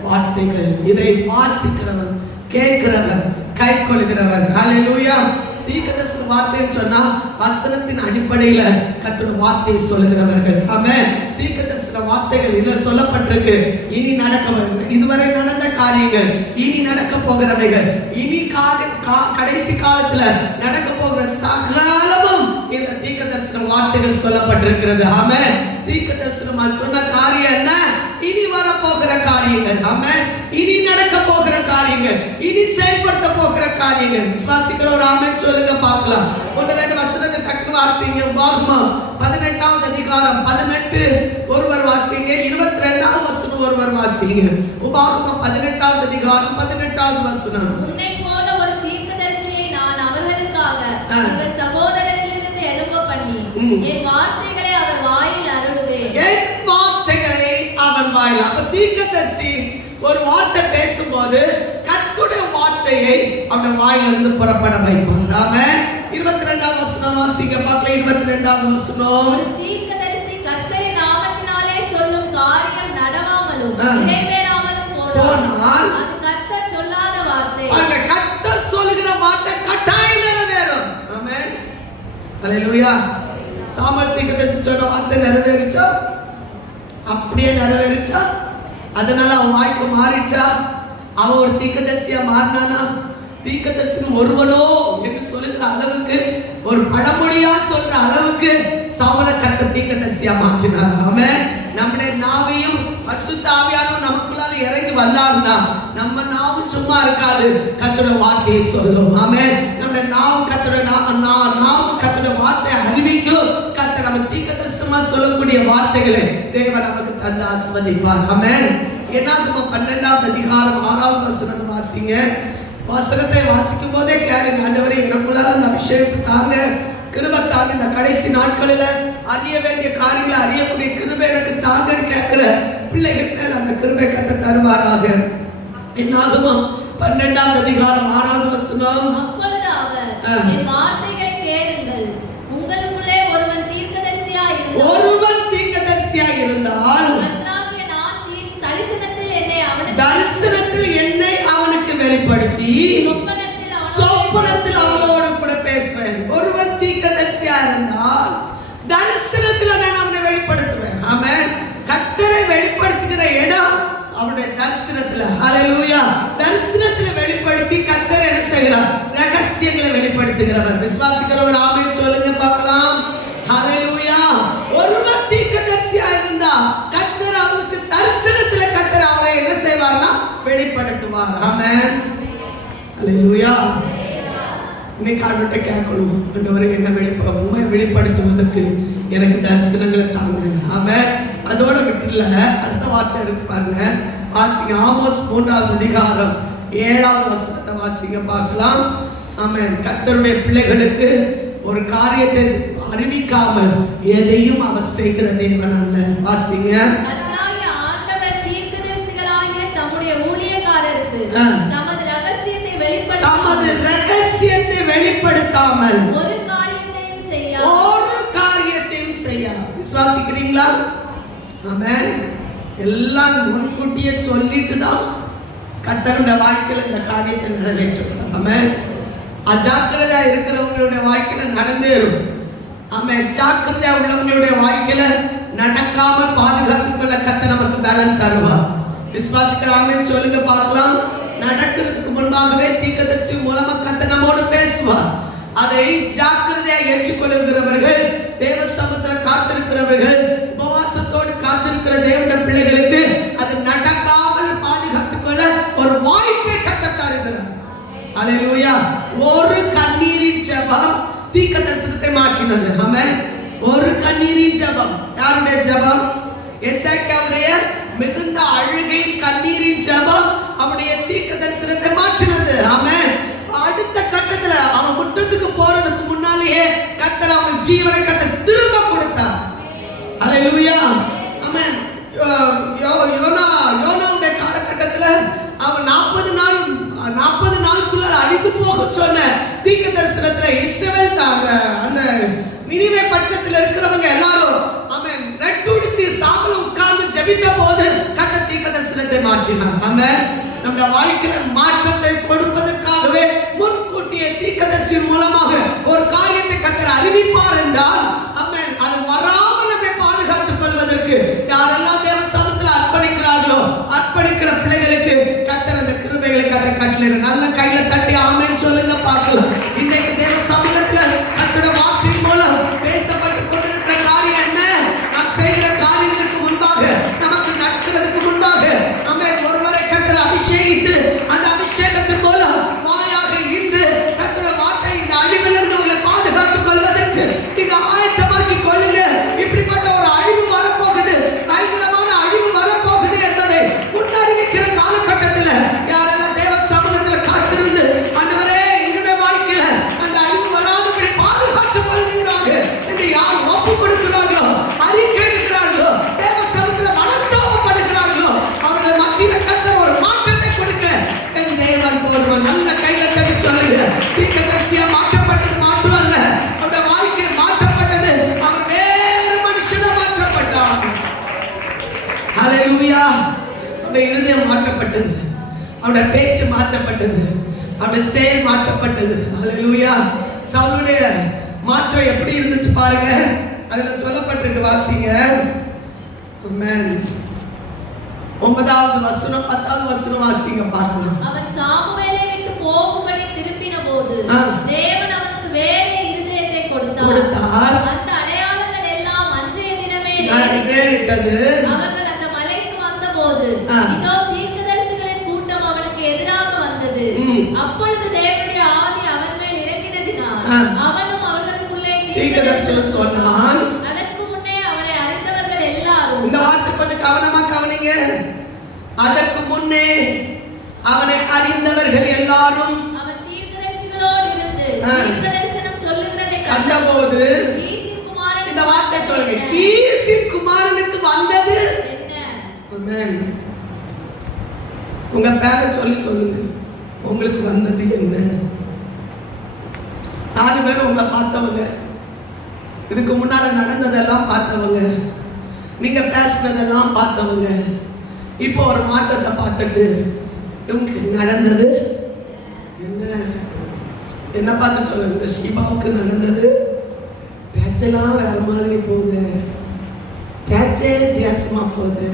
வார்த்தைகள். இதை வாசிக்கிறவன், கேட்கிறவன், கை கொள்கிறவன். ஹல்லேலூயா. தீர்க்க தரிசன வார்த்தைன்னு சொன்னா வசனத்தின் அடிப்படையில கர்த்தருடைய வார்த்தையை சொல்லுகிறவர்கள். ஆமென். தீர்க்க தரிசன வார்த்தைகள் இதுல சொல்லப்பட்டிருக்கு. இனி நடக்க, இதுவரை நடந்த காரியங்கள், இனி நடக்க போகிறவைகள், இனி கடைசி காலத்துல நடக்க போகிற சகலமும் இந்த தீர்க்க தரிசன வார்த்தைகள் சொல்லப்பட்டிருக்கிறது. ஆமென். தீர்க்க தரிசனமா சொன்ன காரியம் என்ன? இனி வர போகிற காரியங்கள். ஆமென். இனி நடக்க போகிற காரியங்கள், இனி செயல்படுத்த போகிற காரியங்கள். விசுவாசிக்கிறோம். ஆமென் சொல்லுங்க பார்க்கலாம். 1-2 வசனத்தை டக்குனு வாசிங்க. உபாகமம் 18வது அதிகாரம் 18 ஒருவர் வாசிங்க. 22வது வசனம் ஒருவர் வாசிங்க. உபாகமம் 18வது அதிகாரம் 18வது வசனம். உன்னை போல ஒரு தீர்க்கதரிசியை நான் அவர்களுக்காக உங்கள் சகோதரரிலிருந்து எழும்ப பண்ணி என் வார்த்தைகளை அவர் வாயில் அருளுவேன். என் வார்த்தைகளை அவன் வாயில். அப்ப தீர்க்கதரிசி ஒரு வார்த்தை பேசும்போது கர்த்தருடைய வார்த்தையை அவன் வாயிலிருந்து புறப்பட வைப்பார். ஆமென். 22வது வசனம் வாசிங்க பார்க்கலாம். 22வது வசனம். தீர்க்கதரிசி கர்த்தரின் நாமத்தினாலே சொல்லும் காரியம் நடவாமலும் நிறைவேறாமலும் போனால் அது கர்த்தர் சொல்லாத வார்த்தை. அந்த கர்த்தர் சொல்லுகிற வார்த்தை கட்டாயம் நிறைவேறும். ஆமென். ஹல்லேலூயா. சாமுவேல் தீர்க்கதரிசி சொன்ன வார்த்தை நிறைவேறிச்சா? அப்படியே நிறைவேறிச்சா? அதனால அவன் வாழ்க்கை மாறிச்சா? அவன் ஒரு தீர்க்கதரிசியா மாறினானா? தீர்க்கதரிசனம் ஒருவனோ என்று சொல்லுகிற அளவுக்கு, ஒரு பழமொழியா சொல்ற அளவுக்கு சாமுவேலை கர்த்தர் தீர்க்கதரிசியா மாற்றினார். ஆமென். நம்முடைய நாவையும் பரிசுத்த ஆவியானவர் நமக்குள்ளால இறங்கி வந்தாருன்னா நம்ம நாவும் சும்மா இருக்காது, கர்த்தருடைய வார்த்தையை சொல்லும். ஆமென். நம்முடைய நாவு கர்த்தருடைய நாவு கர்த்தருடைய வார்த்தையை அறிவிக்கும். கர்த்தர் நம்ம தீர்க்கதரிசனமா சொல்லக்கூடிய வார்த்தைகளை தேவன் நமக்கு தந்து ஆசீர்வதிப்பார். ஆமென். என்னாகமம் 12வது அதிகாரம் 6வது வசனத்தை வாசிங்க. வசனத்தை வாசிக்கும் போதே கேளுங்க, ஆண்டவரே எனக்குள்ளார அந்த அபிஷேகத்தை தாங்க, கிருபை தாங்க, இந்த கடைசி நாட்களில் அறிய வேண்டிய காரியங்களை அறியக்கூடிய கிருபை எனக்கு தாங்கன்னு கேட்கிற பிள்ளைகள் மேல் அந்த கிருபை கத்த தருவாராக. என்னாகமம் 12வது அதிகாரம் 6வது வசனம். அப்பொழுது அவர் என் வார்த்தைகளை கேளுங்கள், உங்களுக்குள்ளே ஒருவன் தீர்க்கதரிசியா இருந்தால் தரிசனத்தில் என்னை அவனுக்கு வெளிப்படுத்தி சொப்பனத்தில் அவனோடு கூட பேசுவேன். ஒருவன் தீர்க்கதரிசியா இருந்தால் தரிசனத்தில் நான் அவனை வெளிப்படுத்துவேன். ஆமென். கர்த்தரை வெளிப்படுத்துகிற இடம் அவனுடைய தரிசனத்துல. ஹல்லேலூயா. தரிசனத்துல வெளிப்படுத்தி கர்த்தர் என்ன செய்கிறார்? ரகசியங்களை வெளிப்படுத்துகிறவர். விசுவாசிக்கிறவர் ஆமென் சொல்லுங்க பார்க்கலாம். ஹல்லேலூயா. ஒருவன் தீர்க்கதரிசியா இருந்தா கர்த்தர் அவனுக்கு தரிசனத்துல கர்த்தர் அவரை என்ன செய்வார்னா வெளிப்படுத்துவார். ஆமென். ஹல்லேலூயா. இன்னைக்கு ஆண்டவர்கிட்ட கேட்கணும், ஆண்டவரே என்ன உண்மை வெளிப்படுத்துவதற்கு எனக்கு தரிசனங்களை தாங்க. ஆமென். அதோட விட்டுல அடுத்த வார்த்தை இருக்கு பாருங்க. வாசிங்க. ஆமோஸ் 3வது அதிகாரம் 7வது வசனத்தை வாசிங்க பார்க்கலாம். ஆமென். கர்த்தருடைய பிள்ளைகளுக்கு ஒரு காரியத்தை அறிவிக்காமல் எதையும் அவர் செய்கிற தேவன் அல்ல. வாசிங்க. ஆண்டவர் தீர்க்கதரிசிகளாகிய தம்முடைய ஊழியக்காரருக்கு தமது ரகசியத்தை வெளிப்படுத்தாமல் ஒரு காரியத்தையும் செய்யார். விசுவாசிக்கிறீங்களா? ஆமென். எல்லாம் முன்கூட்டியே சொல்லிட்டு தான் கர்த்தருடைய வாழ்க்கையில இந்த காரியத்தை நிறைவேற்றுவார். ஆமென். அஜாக்கிரதையா இருக்கிறவங்களுடைய வாழ்க்கையில நடந்தேறும். ஆமென். ஜாக்கிரதையா உள்ளவங்களுடைய வாழ்க்கையில நடக்காமல் பாதுகாத்துக் கொள்ள கர்த்தர் நமக்கு பலன் தருவார். விசுவாசிக்கிற ஆமென் சொல்லுங்க பார்க்கலாம். நடக்கிறதுக்கு முன்பாகவே தீர்க்கதரிசி மூலமா கர்த்தர் நம்மோடு பேசுவார். அதை ஜாக்கிரதையாக ஏற்றுக்கொள்கிறவர்கள், தேவ சமூகத்தில் காத்திருக்கிறவர்கள், உபவாசத்தோடு காத்திருக்கிற தேவனுடைய பிள்ளைகளுக்கு அது நடக்காமல் பாதுகாத்துக் கொள்ள ஒரு வாய்ப்பை கர்த்தர் தருகிறார். அல்லேலூயா. ஒரு கண்ணீரின் ஜெபம் தீர்க்கதரிசனத்தை மாற்றினது. ஆமென். ஒரு கண்ணீரின் ஜெபம். யாருடைய ஜெபம்? எசேக்கியாவுடைய மிகுந்த அழுகை கண்ணீரின் ஜெபம் அவருடைய தீர்க்கதரிசனத்தை மாற்றினது. ஆமென். அடுத்த கட்டத்துல அவன் முற்றத்துக்கு போறதுக்கு முன்னாலேயே கர்த்தர் அவன் ஜீவனை கர்த்தர் திரும்ப கொடுத்தார். அல்லேலூயா. ஆமென். யோனாவுடைய காலகட்டத்துல அவன் 40 நாளுக்குள்ள அழிந்து போக சொன்ன தீர்க்கதரிசனத்துல இஸ்ரவேல் அந்த நினிவே பட்டணத்துல இருக்கிறவங்க எல்லாரும் ஆமென் ரெட்டுடுத்தி சாம்பல உட்கார்ந்து ஜெபித்த போது கர்த்தர் தீர்க்கதரிசனத்தை மாற்றினார். ஆமென். நம்முடைய வாழ்க்கையில மாற்றத்தை கொடுப்பதற்காகவே முன்கூட்டிய தீர்க்கதரிசி மூலமாக ஒரு காரியத்தை கர்த்தர் அறிவிப்பார் என்றால் ஆமென் அது வராமல் நம்மை பாதுகாத்துக் கொள்வதற்கு யாரெல்லாம் தேவ சமூகத்தில் அர்ப்பணிக்கிறார்களோ அர்ப்பணிக்கிற பிள்ளைகளுக்கு கர்த்தர் அந்த கிருபைகளை கர்த்தர் கட்டளையிட. நல்ல கையில தட்டி ஆமென் சொல்லுங்க பார்க்கலாம். இன்றைக்கு தேவ சமூகத்தில் கர்த்தருடைய வார்த்தையின் மூலம் பேசப்பட்டு கொண்டிருக்கிற காரியம் என்ன? நாம் செய்கிற காரியங்களுக்கு முன்பாக, நமக்கு நடக்கிறதுக்கு முன்பாக ஆமென் ஒருவரை கர்த்தர் அபிஷேகித்து அந்த அபிஷேகத்தின் மூலம் வாயாக இன்று கர்த்தருடைய வார்த்தை இந்த அழிவிலிருந்து உங்களை பாதுகாத்துக் கொள்வதற்கு நீங்க ஆயத்தமாக்கி கொள்ளுங்க. இப்படிப்பட்ட ஒரு அழிவு வரப்போகுது, பயங்கரமான அழிவு வரப்போகுது என்பதை முன்னறிவிக்கிற காலகட்டத்தில் யாரெல்லாம் தேவ சமூகத்தில் காத்திருந்து ஆண்டவரே என்னுடைய வாழ்க்கையில அந்த அழிவு வராதபடி பாதுகாத்துக் கொள்கிறாங்க என்று யார் ஒப்பு கொடுக்கிறார்களோ, அறிக்கை எடுக்கிறார்களோ, தேவ சமூகத்தில் மனஸ்தாபப்படுகிறார்களோ அவருடைய மத்தியில கர்த்தர் ஒரு மாற்றத்தை கொடுக்க என் தேவன் ஒருவன். நல்ல கையில தட்டி சொல்லுங்க. தீர்க்கதரிசியா மாற்றப்பட்டது மாற்றம் அல்ல, அவருடைய வாழ்க்கை மாற்றப்பட்டது. அவர் வேறு மனுஷனா மாற்றப்பட்டார். ஹல்லேலூயா. அவருடைய இருதயம் மாற்றப்பட்டது, அவருடைய பேச்சு மாற்றப்பட்டது, அவருடைய செயல் மாற்றப்பட்டது. ஹல்லேலூயா. சவுலுடைய மாற்றம் எப்படி இருந்துச்சு பாருங்க. அதுல சொல்லப்பட்டிருக்கு, வாசிங்க. ஆமென். 9வது வசனம் 10வது வசனம் வாசிங்க பார்க்கலாம். அவன் சாமுவேலை விட்டு போகும்படி திருப்பின போது தேவன் அவனுக்கு வேறே இருதயத்தை கொடுத்தார். அந்த அடையாளங்கள் எல்லாம் அன்றைய தினமே நேரிட்டது. அவர்கள் அந்த மலைக்கு வந்தபோது இதோ தீர்க்கதரிசிகளின் கூட்டம் அவனுக்கு எதிராக வந்தது. அப்பொழுது தேவனுடைய ஆவி அவன் மேல் இறங்கினதினால் அவனும் அவர்களுக்குள்ளே தீர்க்கதரிசனம் சொன்னான். அதற்கு முன்னே அவனை அறிந்தவர்கள் எல்லாரும். இந்த வார்த்தை கொஞ்சம் கவனமா கவனிங்க. அதற்கு முன்னே அவனை அறிந்தவர்கள் எல்லாரும் அவன் தீர்க்கதரிசிகளோடு இருந்து தீர்க்கதரிசனம் சொல்லுகிறதை கண்டபோது கீசின் குமாரன். இந்த வார்த்தை சொல்லுங்க. கீசின் குமாரனுக்கு வந்தது என்ன? ஆமென். உங்க பேரை சொல்லி சொல்லுங்க. உங்களுக்கு வந்தது என்ன? 4 பேர் உங்களை பார்த்தவங்க, இதுக்கு முன்னால நடந்ததெல்லாம் பார்த்தவங்க, நீங்க பேசுனதெல்லாம் பார்த்தவங்க. இப்போ ஒரு மாற்றத்தை பார்த்துட்டு இவங்களுக்கு நடந்தது என்ன? என்ன பார்த்து சொல்லுங்க. ஷீபாவுக்கு நடந்தது பேச்செல்லாம் வேற மாதிரி போகுது, பேச்சே வித்தியாசமா போகுது.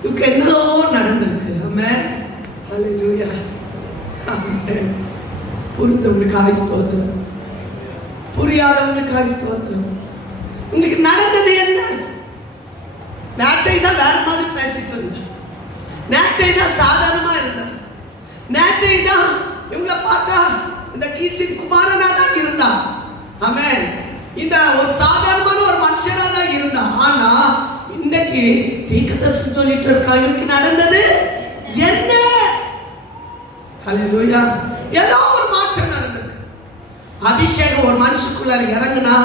இவருக்கு என்னதோ நடந்திருக்கு. ஆமென். ஹல்லேலூயா. ஆமென். புரிந்தவங்களுக்கு ஸ்தோத்திரம், புரியாதவங்களுக்கு ஸ்தோத்திரம். உங்களுக்கு நடந்தது என்ன? நேற்றை தான் வேற மாதிரி பேசிட்டு இருந்தேன், நேற்றை தான் சாதாரணமா இருந்தேன், நேற்றை தான் இவங்களை பார்த்தா இந்த கீசின் குமாரனா தான் இருந்தான். ஆமென். இந்த ஒரு சாதாரணமான ஒரு மனுஷனா தான் இருந்தான். ஆனா இன்னைக்கு தீர்க்கதரிசனம் சொல்லிட்டு இருக்கா. இவருக்கு நடந்தது என்ன? ஹல்லேலூயா. ஏதோ ஒரு மாற்றம் நடந்திருக்கு. அபிஷேகம் ஒரு மனுஷனுக்குள்ள இறங்குனா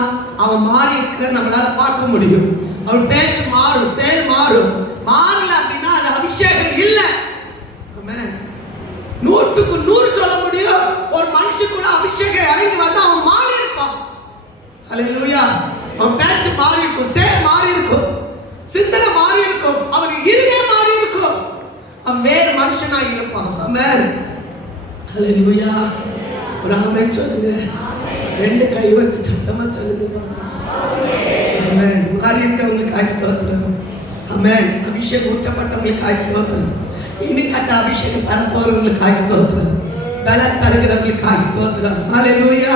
அவன் மாறி இருக்கிற நம்மளால பார்க்க முடியும். அவன் பேச்சு மாறும், செயல் மாறும். மாறல அப்படின்னா அது அபிஷேகம் இல்லை. ஆமென். 100க்கு 100 சொல்ல முடியும். ஒரு மனுஷனுக்குள்ள அபிஷேகம் இறங்கி வந்தா அவன் மாறி இருப்பான். ஹல்லேலூயா. அவன் பேச்சு மாறி இருக்கும், செயல் மாறி இருக்கும், சிந்தனை மாறி இருக்கும், அவன் இருதயம் மாறி இருக்கும். அவன் வேறு மனுஷனாக இருப்பான். ஆமென். ஹல்லேலூயா. ஒரு ஆமென் சொல்லுங்க. 2 கை வச்சு சத்தமா சொல்லுங்க. ஆமென். மாறி இருக்கவங்களுக்கு ஸ்தோத்திரம். ஆமென். அபிஷேகம் ஊற்றப்பட்டவங்களுக்கு ஸ்தோத்திரம். இன்னும் கத்த அபிஷேகம் தரப்போறவங்களுக்கு ஸ்தோத்திரம், பலன் தருகிறவங்களுக்கு ஸ்தோத்திரம். ஹல்லேலூயா.